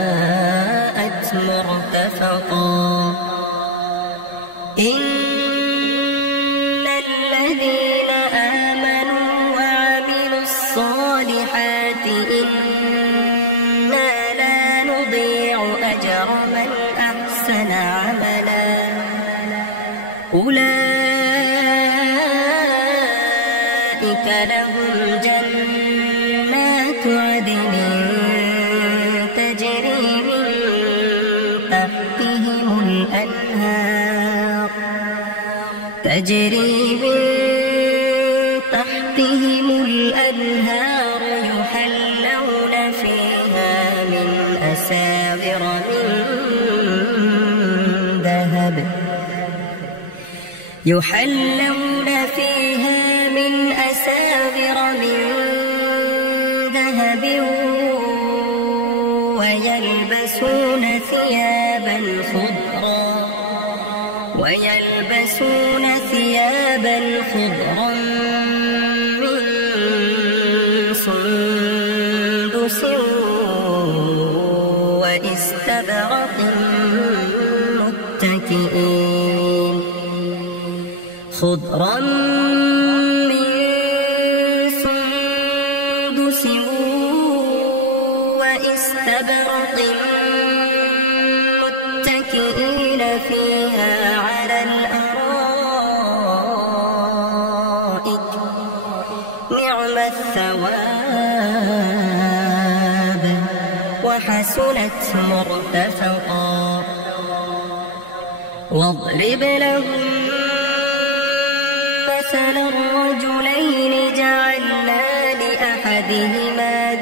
وساءت مرتفقا إن الذين آمنوا وعملوا الصالحات إنا لا نضيع أجر من أحسن عملا أولئك لهم جنات عدن تجري من تحتهم الأنهار يحلون فيها من أساور من ذهب ويلبسون ثيابا خضرا من سندس واستبرق متكئين خضرا من سندس واستبرق متكئين فيها على الأرائك نعم الثواب وحسنت مرتفقا واضرب لهم مثلا الرجلين جعلنا لأحدهما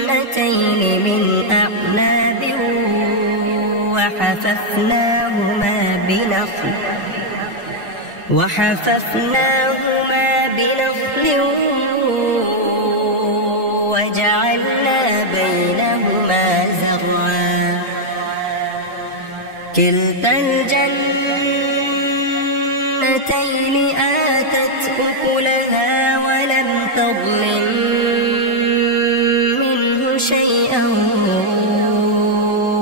جنتين من أعناب وحففناهما بنخل وجعلنا بينهما زرعا كلتا الجنتين آتت أكلها ولم تظلم منه شيئا شيئا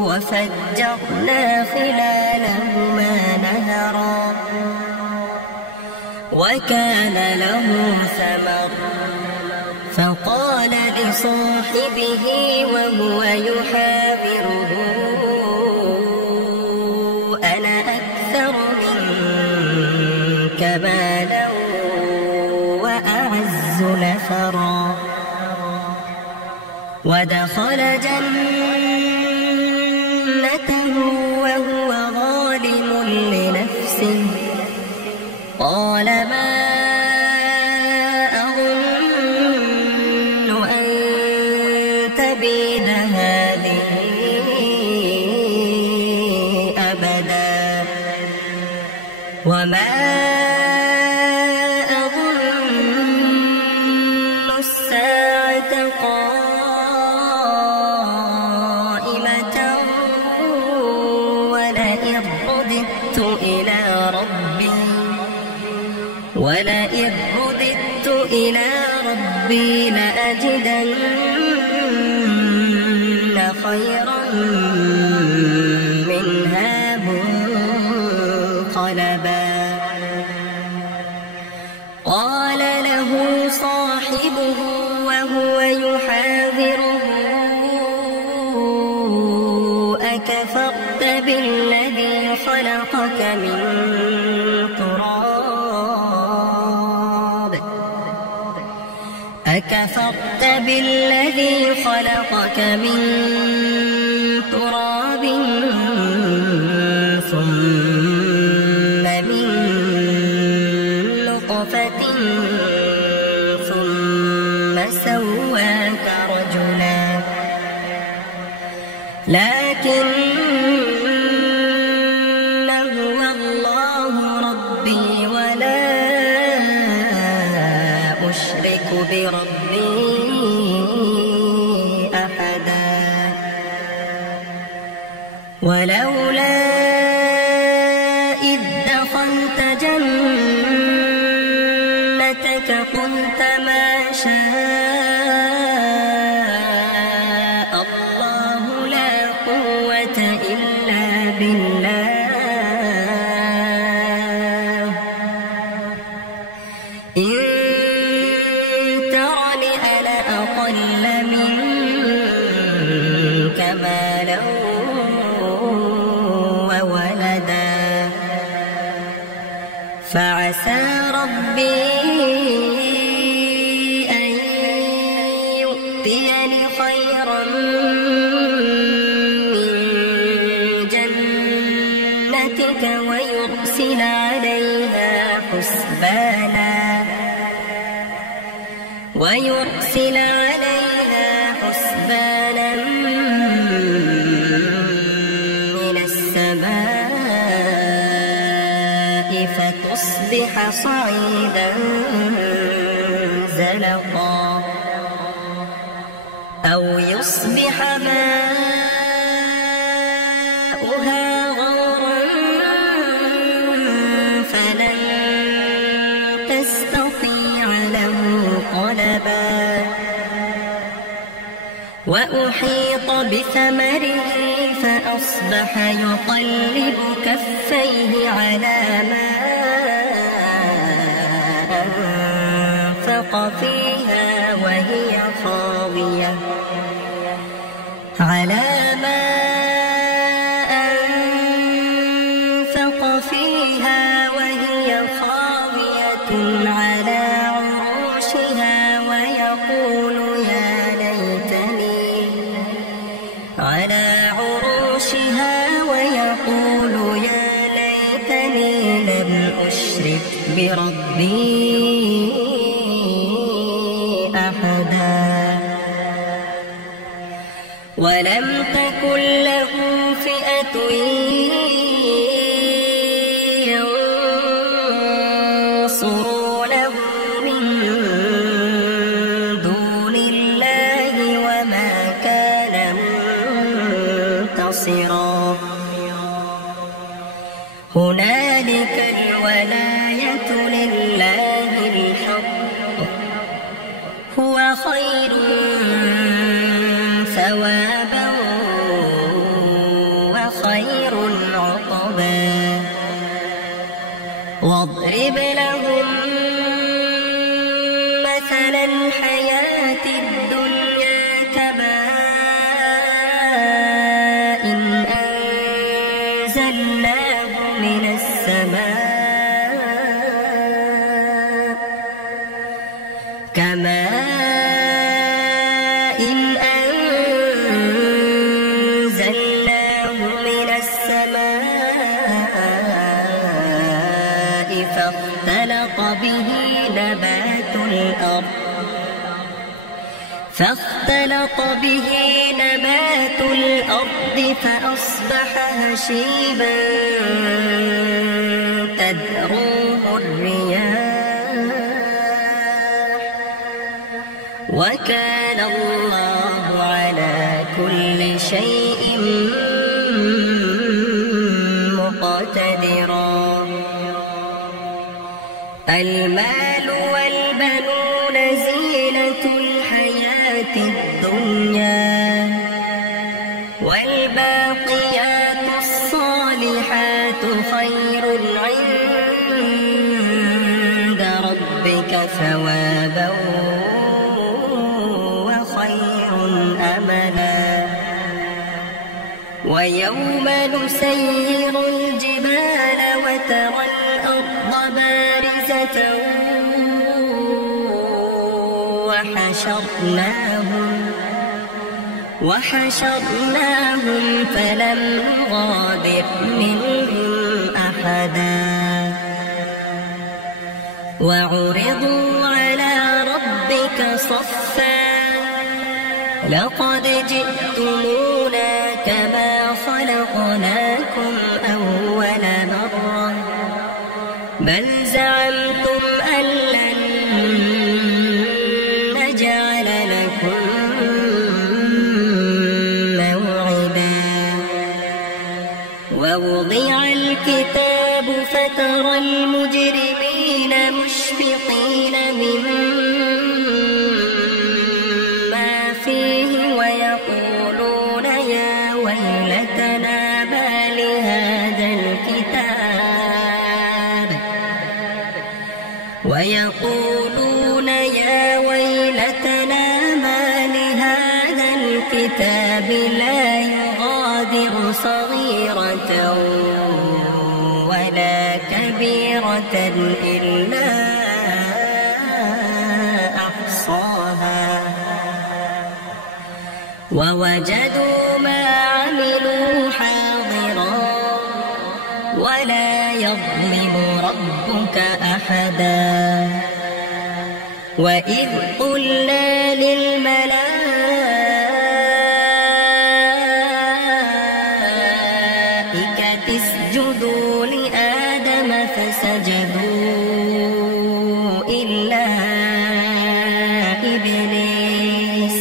وفجرنا خلالهما نهرا وكان له ثمر فقال لصاحبه وهو يحاوره أنا أكثر منك مالا وأعز نفرا ودخل جنته وهو ظالم لنفسه قال ما أظن أن تبيد هذه أبدا وما أظن الساعة قائمة ولئن رددت إلى ربي لأجدن خيرا منها منقلبا قال له صاحبه وهو يحاوره أكفرت بالذي خلقك من أكفرت بالذي خلقك من تراب ثم من نطفة ثم سواك رجلا لكن هو الله ربي ولا أشرك بربي أحدا ولولا إذ دخلت جنتك قلت ما شاء الله لا قوة إلا بالله مالا وولدا فعسى ربي أن يؤتيني خيرا من جنتك ويرسل عليها حسبانا من السماء فتصبح صعيدا زلقا أو يصبح ماؤها غورا فلن تستطيع له طلبا وأحيط بثمره فأصبح يقلب كفيه على ما أنفق فيها وهي خاوية على عروشها ويقول يا ليتني لم أشرك بربي أحدا ولم تكن له فئة ينصرونه من دون الله وما كان منتصرا هنالك الولاية لله الحق هو خير ثوابا وخير عقبا واضرب لهم مثل الحياة الدنيا كماء أنزلناه من السماء فاختلط به نبات الأرض فأصبح هشيما تذروه الرياح وكان الله على كل شيء مقتدرا. المال والبنون زينة الحياة الدنيا والباقيات الصالحات خير عند ربك ثوابا وخير أملا. ويوم نسير الجبال وترى الأرض بارزة وحشرناهم فلم نغادر منهم أحدا وعرضوا على ربك صفا لقد جئتمونا كما خلقناكم أول مرة بل زعمتم أن لن نجعل لكم موعدا. ووضع الكتاب فترى المجرمين مشفقين مما فيه ويقولون يا ويلتنا ما لهذا الكتاب لا يغادر صغيرة ولا كبيرة إلا أحصاها ووجدوا ما عملوا حاضرا ولا يظلم ربك أحدا. وإذ قلنا للملائكة اسجدوا لآدم فسجدوا إلا إبليس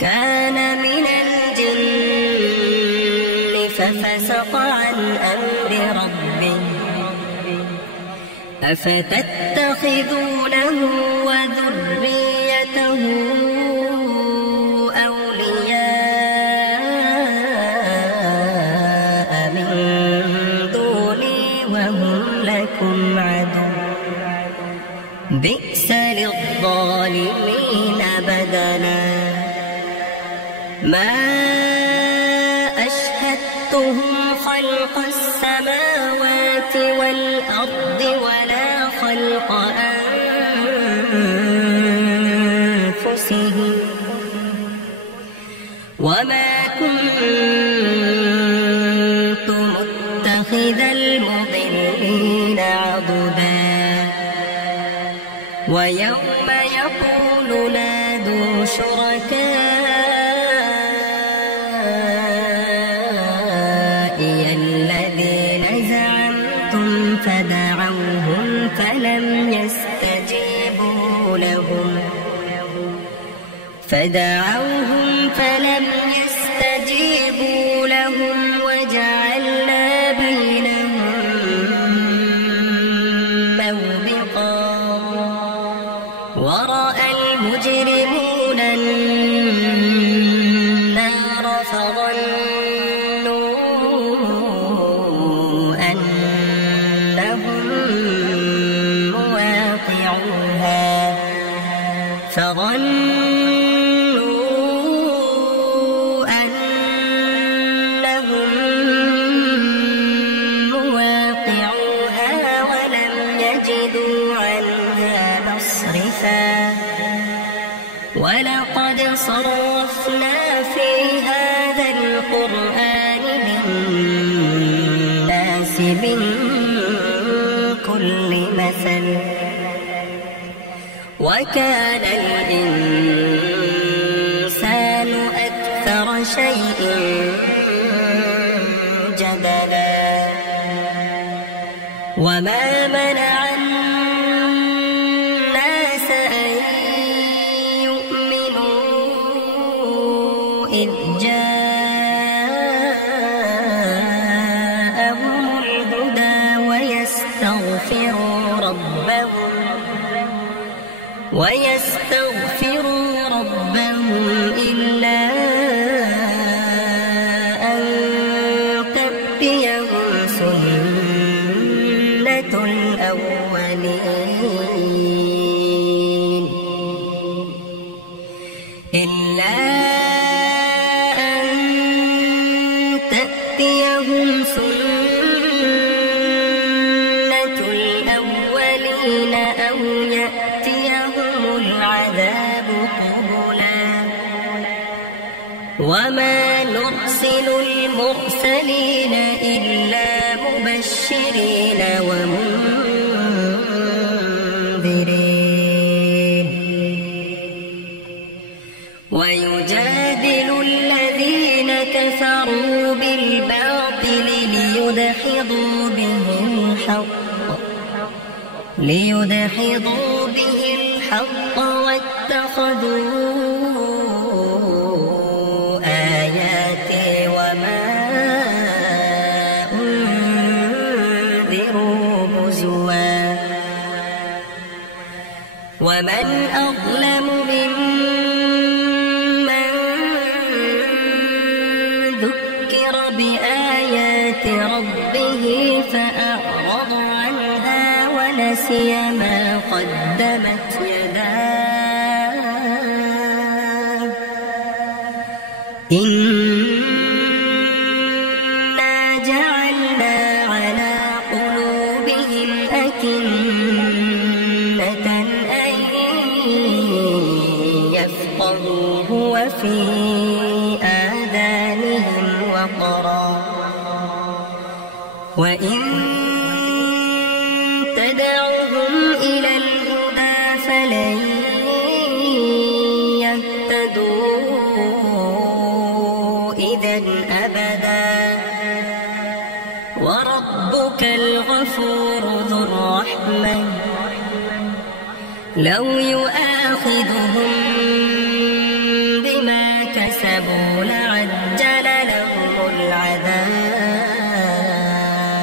كان من الجن ففسق عن أمر ربه أفتتخذونه وذريته أولياء من دوني وهم لكم عدو بئس للظالمين بدلا. ما أشهدتهم خلق السماوات والأرض ولا خلق أنفسهم وما كنت متخذ المضلين عضدا. ويوم يقول نادوا شركائي الذين زعمتم فدعوهم فلم يستجيبوا لهم وجعلنا بينهم موبقا. ورأى المجرمون ولقد صرفنا في هذا القرآن للناس من كل مثل وكان الإنسان أكثر شيء جدلا وما منع الناس أن يؤمنوا إذ جاءهم الهدى ويستغفروا ربهم إلا أن تأتيهم سنة الأولين إلا أن تأتيهم سنة الأولين أو يأتيهم العذاب قبلا وما نرسل المرسلين إلا مبشرين ومنذرين ويجادل الذين كفروا بالباطل ليدحضوا به الحق واتخذوا آياتي وما أنذروا هزوا ومن أظلم ممن ذكر بآيات ربه فأعرض عنها ونسي ما قدمت يداه إنا جعلنا على قلوبهم أكنة أن يفقهوه وفي آذانهم وقرا وإن تدعهم إلى الهدى فلن يهتدوا إذا أبدا وربك الغفور ذو الرحمة لو يؤاخذهم بما كسبوا لعجل لهم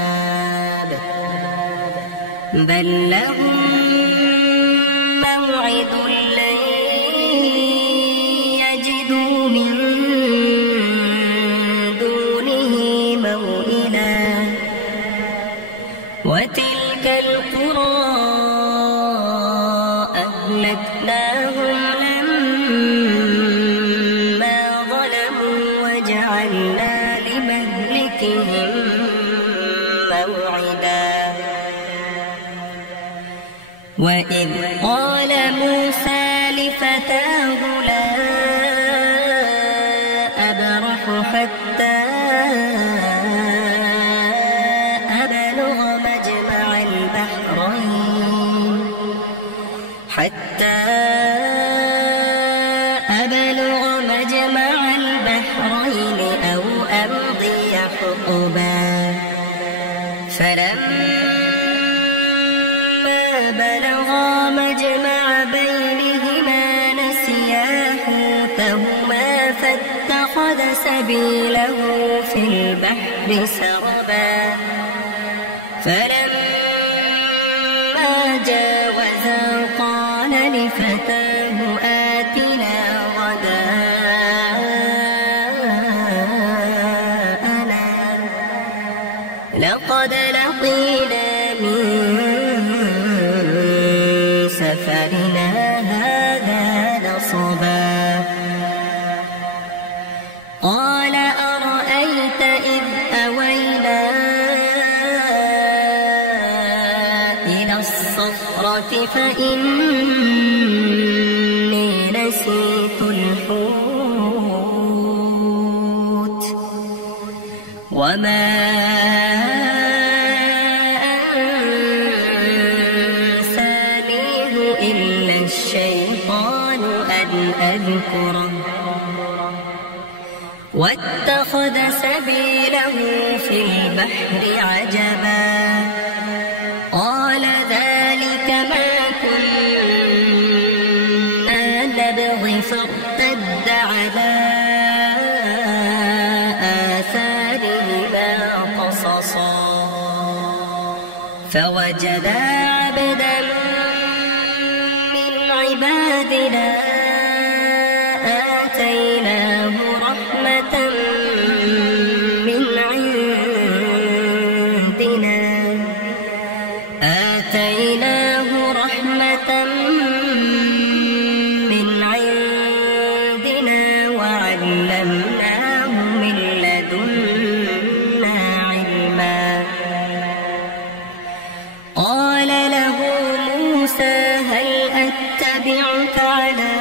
العذاب بل لهم موعد لن يجدوا من دونه موئلا وتلك القرى أهلكناهم لما ظلموا وجعلنا لمهلكهم موعدا وإذ قال موسى لفتاه لا أبرح حتى أبلغ مجمع البحرين أو أمضي حقبا فلما بلغا مجمع بينهما نسيا حوتهما فاتخذ سبيله في البحر سربا فلما جاوزا قال لفتاه آتنا غداءنا لقد لقينا من سفرنا هذا نصبا قال أرأيت إذ أوينا إلى الصخرة فإني نسيت نسيت الحوت وما أنسانيه إلا الشيطان أن أذكره واتخذ سبيله في البحر عجبا قال ذلك ما كنا نبغي فارتد على آثارهما قصصا فوجدا عبدا من عبادنا آتيناه رحمة من عندنا وعلمناه من لدنا علما قال له موسى هل أتبعك على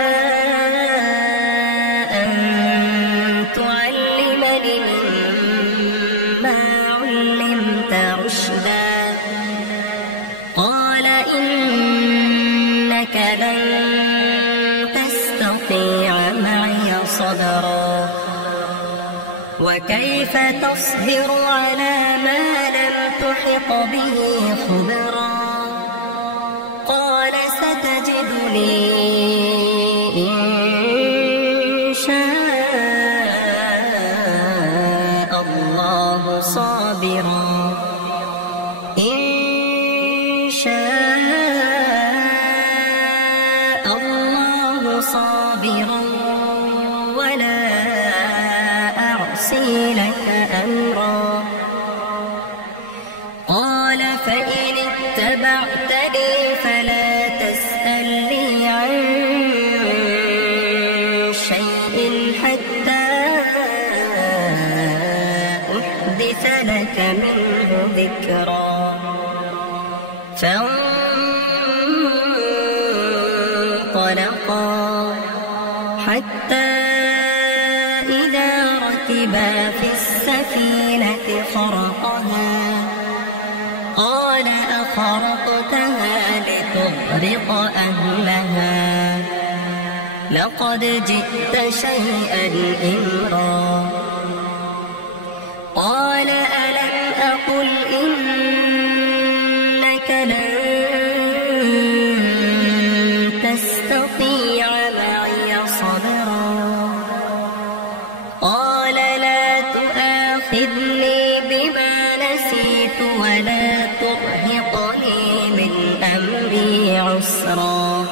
أن تعلمني مما علمت رشدا قال إنك لن تستطيع معي صبرا وكيف تصبر على ما لم تحط به خبرا قال ستجدني إن شاء الله صابرا ولا أعصي لك أمرا قال فإن اتبعتني فلا تسألني عن شيء حتى أحدث لك منه ذكرا فانطلقا حتى إذا ركبا في السفينة خرقها قال أخرقتها لتغرق أهلها لقد جئت شيئا إمرا قال ألم أقل إنك لن تستطيع معي صبرا قال لا تؤاخذني بما نسيت ولا ترهقني من أمري عسرا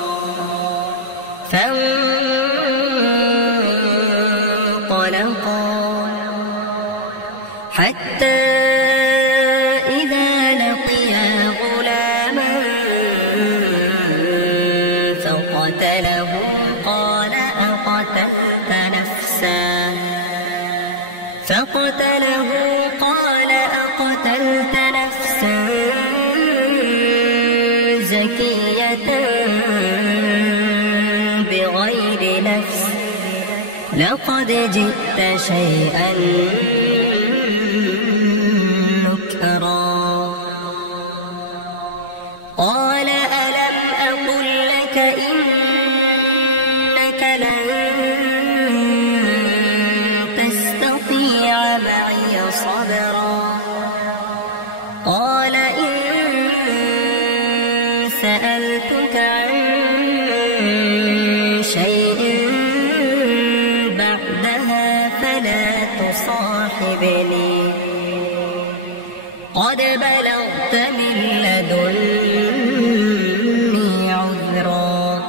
فانطلقا حتى إذا لقيا غلاما فقتله قال أقتلت نفسا زكية بغير نفس لقد جئت شيئا نكرا قال ألم أقل لك إنك لن تستطيع معي صبرا قال إن سألتك عن شيء بعدها فلا تصاحبني قد بلغت من لدني عذرا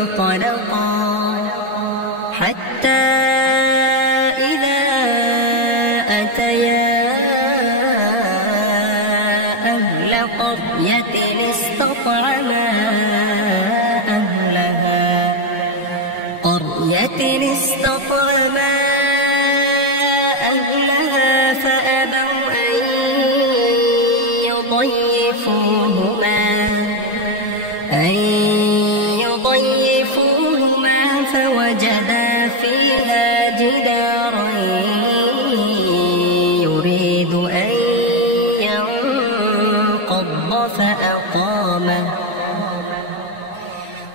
فانطلقا حتى إذا أتيا أهل قرية استطعما أهلها فأبوا أن أن يضيفوهما فوجدا فيها جدارا يريد أن ينقض فأقامه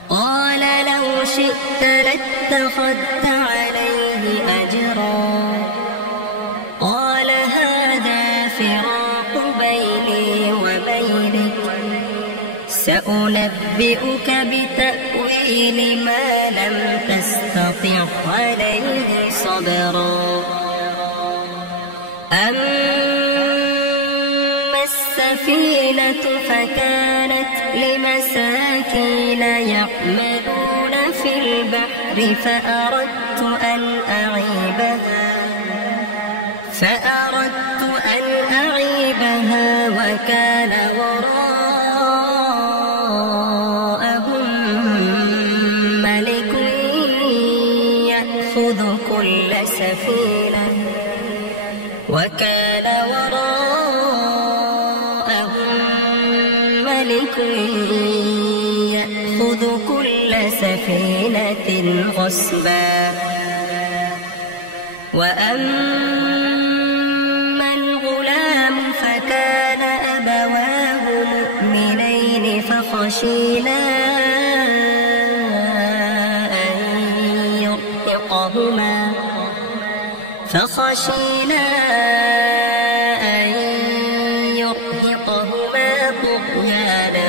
قال لو شئت لاتخذت عليه أجرا قال هذا فراق بيني وبينك سأنبئك بتأويل ما لم تستطع عليه صبرا أما السفينة فكانت لمساكين يعملون في البحر فأردت أن أعيبها وكان وراءهم ملك يأخذ كل سفينة يأخذ كل سفينة غصبا وأما الغلام فكان أبواه مؤمنين فخشينا أن يرهقهما طغيانا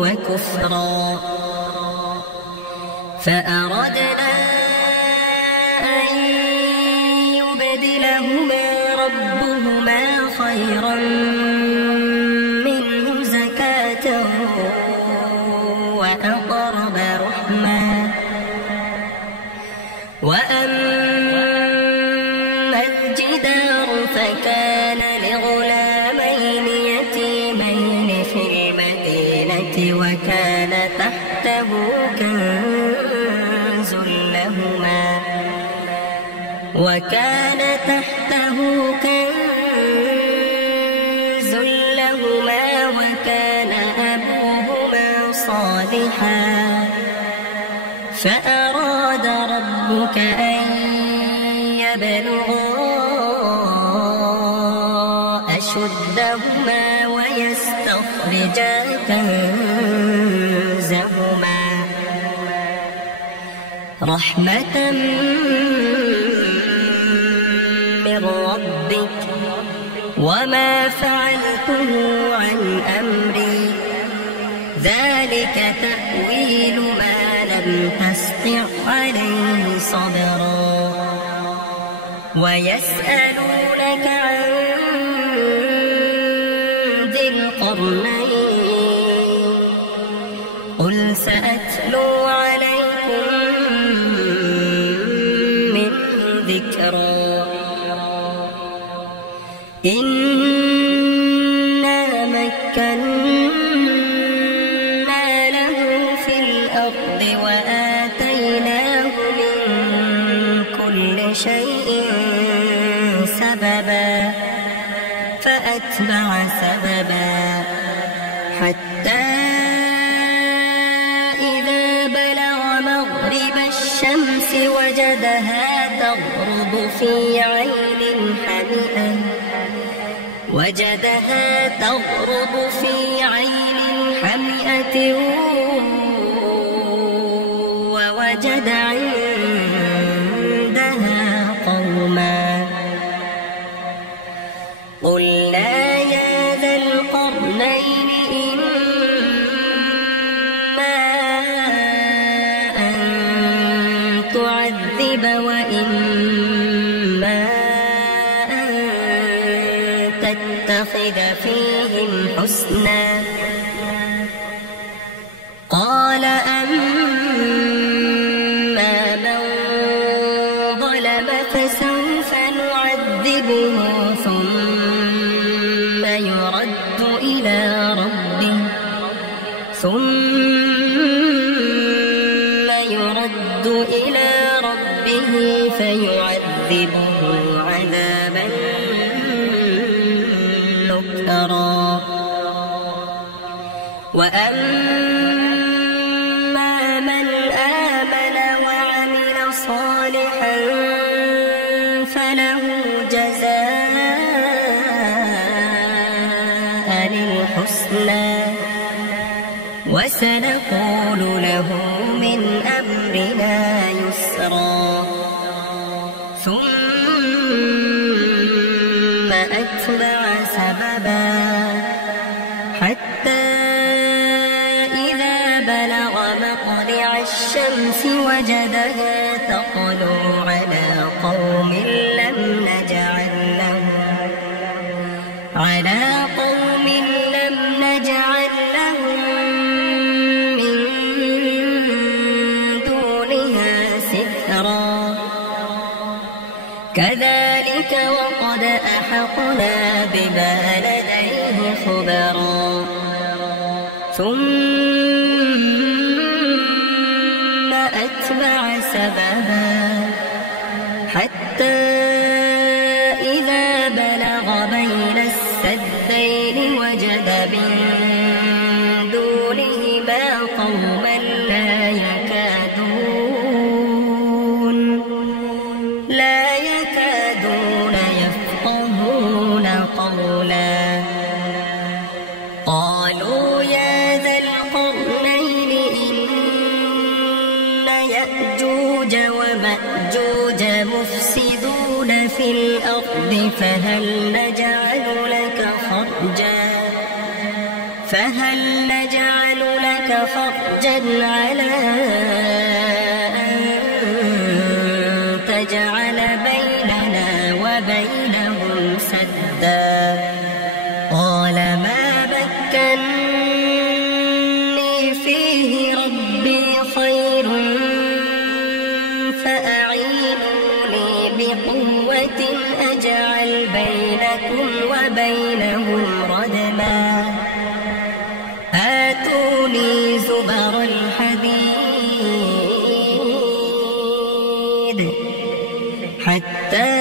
وكفرا فأردنا أن يبدلهما ربهما خيرا منه زكاة وأقرب رحما وأما الجدار فكان لغلامين يتيمين في المدينة وكان تحته كنز لهما وكان أبوهما صالحا فأراد ربك أن يبلغا أشدهما ويستخرجا كنزهما رحمة من ربك وما فعلته عن أمري ذلك تأويل ما لم تستطع عليه صبرا ويسألونك عن ذي القرنين قل سأتلو عليكم منه ذكرا إنا مكنا له في الأرض وآتيناه من كل شيء سببا فأتبع سببا حتى إذا بلغ مغرب الشمس وجدها تغرب في عين حمئة ووجد عندها قوما قلنا يا ذا القرنين إما أن تعذب وإما أن تتخذ فيهم حسنا قال أما من ظلم فسوف نعذبه ثم يرد إلى ربه فيعذبه عذابا نكرا وأما من آمن وعمل صالحا فله جزاء الحسنى وسنقول له من أمرنا يسرا ثم أتبع سببا حتى إذا بلغ مطلع الشمس وجدها تطلع على قوم لم نجعل لهم من دونها سترا كذلك وقد أحقنا بما لديه خبرا ثم أتبع سببا حتى إذا بلغ بين السدين وجد من دونهما قوما لا يكادون يفقهون قولا قالوا يا ذا القرنين إن يأجوج ومأجوج مفسدون في الأرض فهل نجعل لك خرجا على أن تجعل بيننا وبينهم سدا قال ما مكني فيه ربي خير فأعينوني بقوة أجعل بينكم وبينهم ردما آتوني زبر الحديد حتى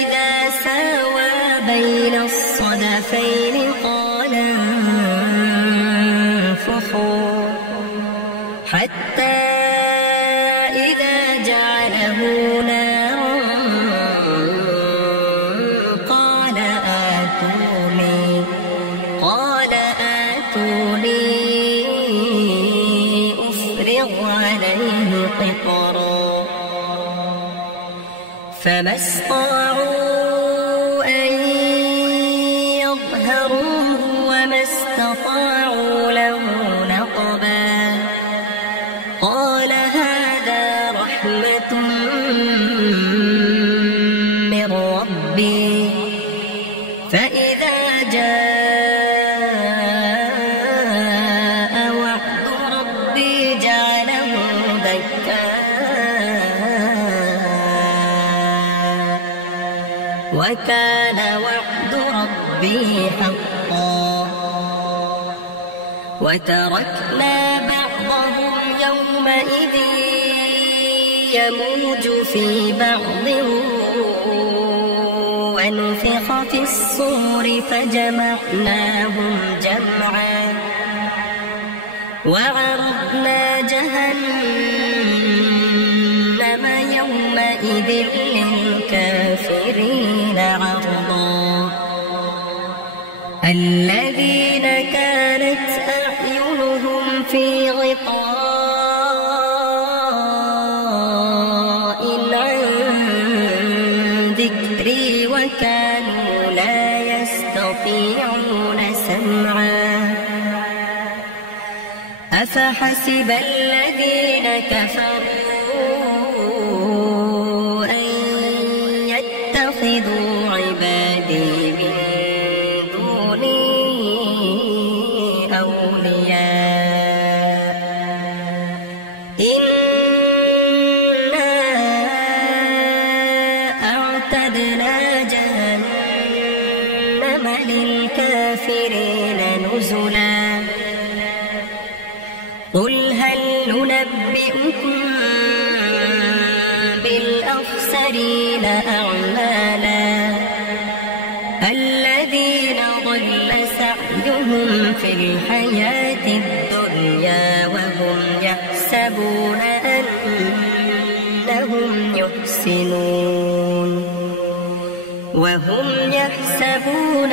إذا ساوى بين الصدفين قال انفخوا حتى إذا جعله نارا قال آتوني أفرغ عليه قطرا فما استطاعوا أن يظهروه وما استطاعوا له نقبا قال هذا رحمة من ربي فإذا جاء وعد ربي جعله دكا وكان وعد ربي حقا وتركنا بعضهم يومئذ يموج في بعض ونفخ في الصور فجمعناهم جمعا وعرضنا جهنم يومئذ للكافرين عرضا الذين كانت أعينهم في غطاء عن ذكري وكانوا لا يستطيعون سمعا أفحسب الذين كفروا أن يتخذوا عبادي من دوني أولياء إنا أعتدنا جهنم للكافرين نزلا قل هل ننبئكم بالأخسرين أعمالا الذين ضل سعيهم في الحياة الدنيا وهم يحسبون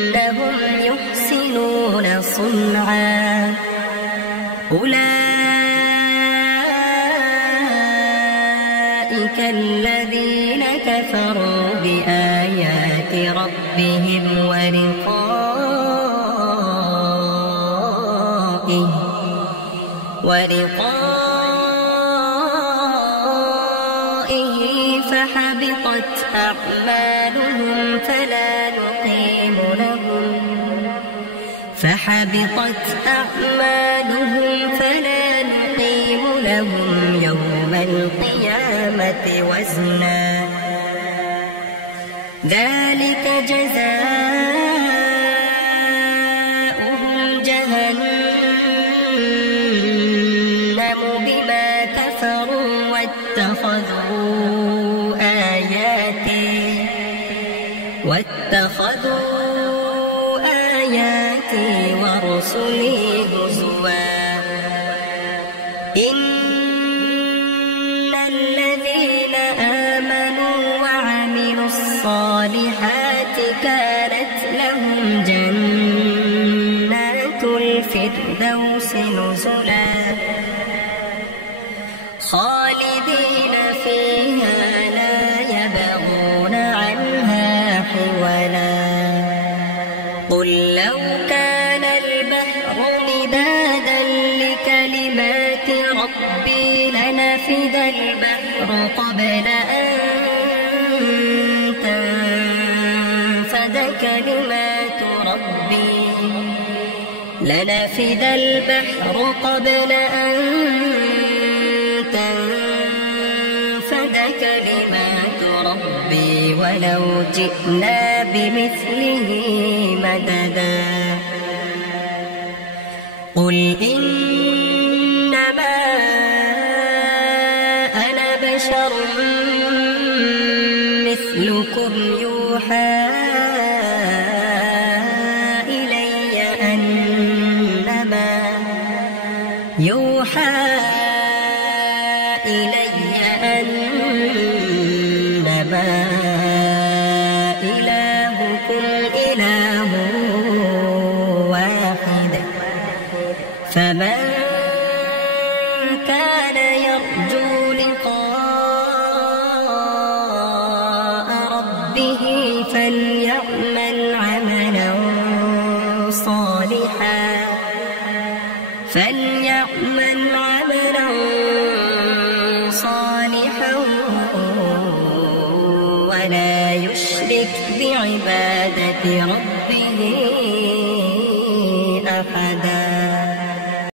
أنهم يحسنون صنعا أولئك الذين كفروا بآيات ربهم ولقائه فحبطت أعمالهم فلا نقيم لهم يوم القيامة وزنا ذلك جزاؤهم جهنم بما كفروا واتخذوا آياتي ورسلي هزوا إن الذين آمنوا وعملوا الصالحات كانت لهم جنات الفردوس نزلا خالدين فيها لا يبغون عنها حولا قل لو كان البحر مدادا لكلمات ربي لنفد البحر قبل أن تنفد كلمات ربي ولو جئنا بمثله مددا قل إنما أنا بشر مثلكم يوحى إلي أنما إلهكم إله واحد فمن كان يرجو لقاء ربه فليعمل عملا صالحا ولا يشرك بعبادة ربه أحدا.